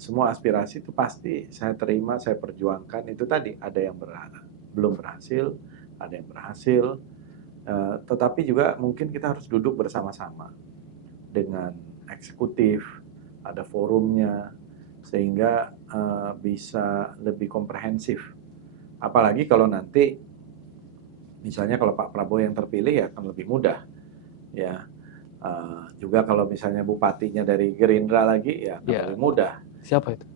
semua aspirasi itu pasti saya terima, saya perjuangkan. Itu tadi, ada yang belum berhasil, ada yang berhasil. Tetapi juga mungkin kita harus duduk bersama-sama dengan eksekutif, ada forumnya, sehingga bisa lebih komprehensif. Apalagi kalau nanti, misalnya kalau Pak Prabowo yang terpilih ya akan lebih mudah. ya. Juga kalau misalnya bupatinya dari Gerindra lagi, ya Ya. lebih mudah. Siapa itu?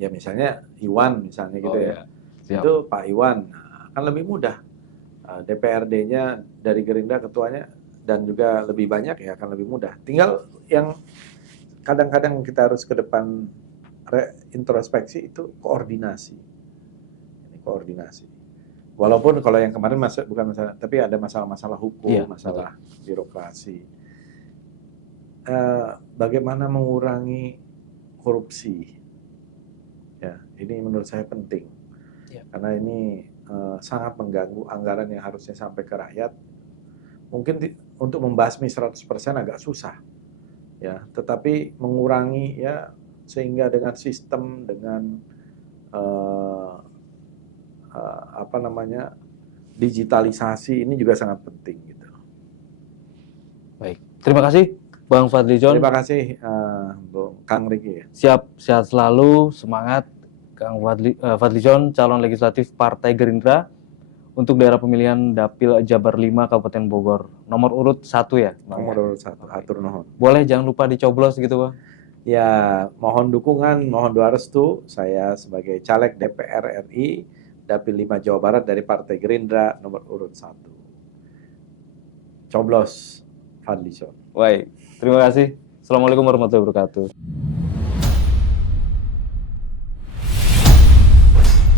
Ya misalnya Iwan misalnya gitu Oh ya. ya, siap. Itu Pak Iwan, akan lebih mudah. DPRD-nya dari Gerindra ketuanya dan juga lebih banyak ya akan lebih mudah. Tinggal yang kadang-kadang kita harus ke depan introspeksi itu koordinasi. Ini koordinasi. Walaupun kalau yang kemarin bukan masalah, tapi ada masalah-masalah hukum, Iya, masalah birokrasi. Bagaimana mengurangi korupsi? Ya, ini menurut saya penting. Ya. Karena ini sangat mengganggu anggaran yang harusnya sampai ke rakyat. Mungkin untuk membasmi 100% agak susah. Ya, tetapi mengurangi ya sehingga dengan sistem dengan digitalisasi ini juga sangat penting gitu. Baik. Terima kasih Bang Fadlizon. Terima kasih Bung Kang Riki. Siap, sehat selalu, semangat Kang Fadlizon, calon legislatif Partai Gerindra untuk daerah pemilihan Dapil Jabar 5 Kabupaten Bogor. Nomor urut 1 ya, Bang? Nomor urut 1, atur nuhun. Boleh jangan lupa dicoblos gitu, Bang. Ya, mohon dukungan, mohon doa restu. Saya sebagai caleg DPR RI Dapil 5 Jawa Barat dari Partai Gerindra nomor urut 1. Coblos Fadlizon. Baik, terima kasih. Assalamualaikum warahmatullahi wabarakatuh.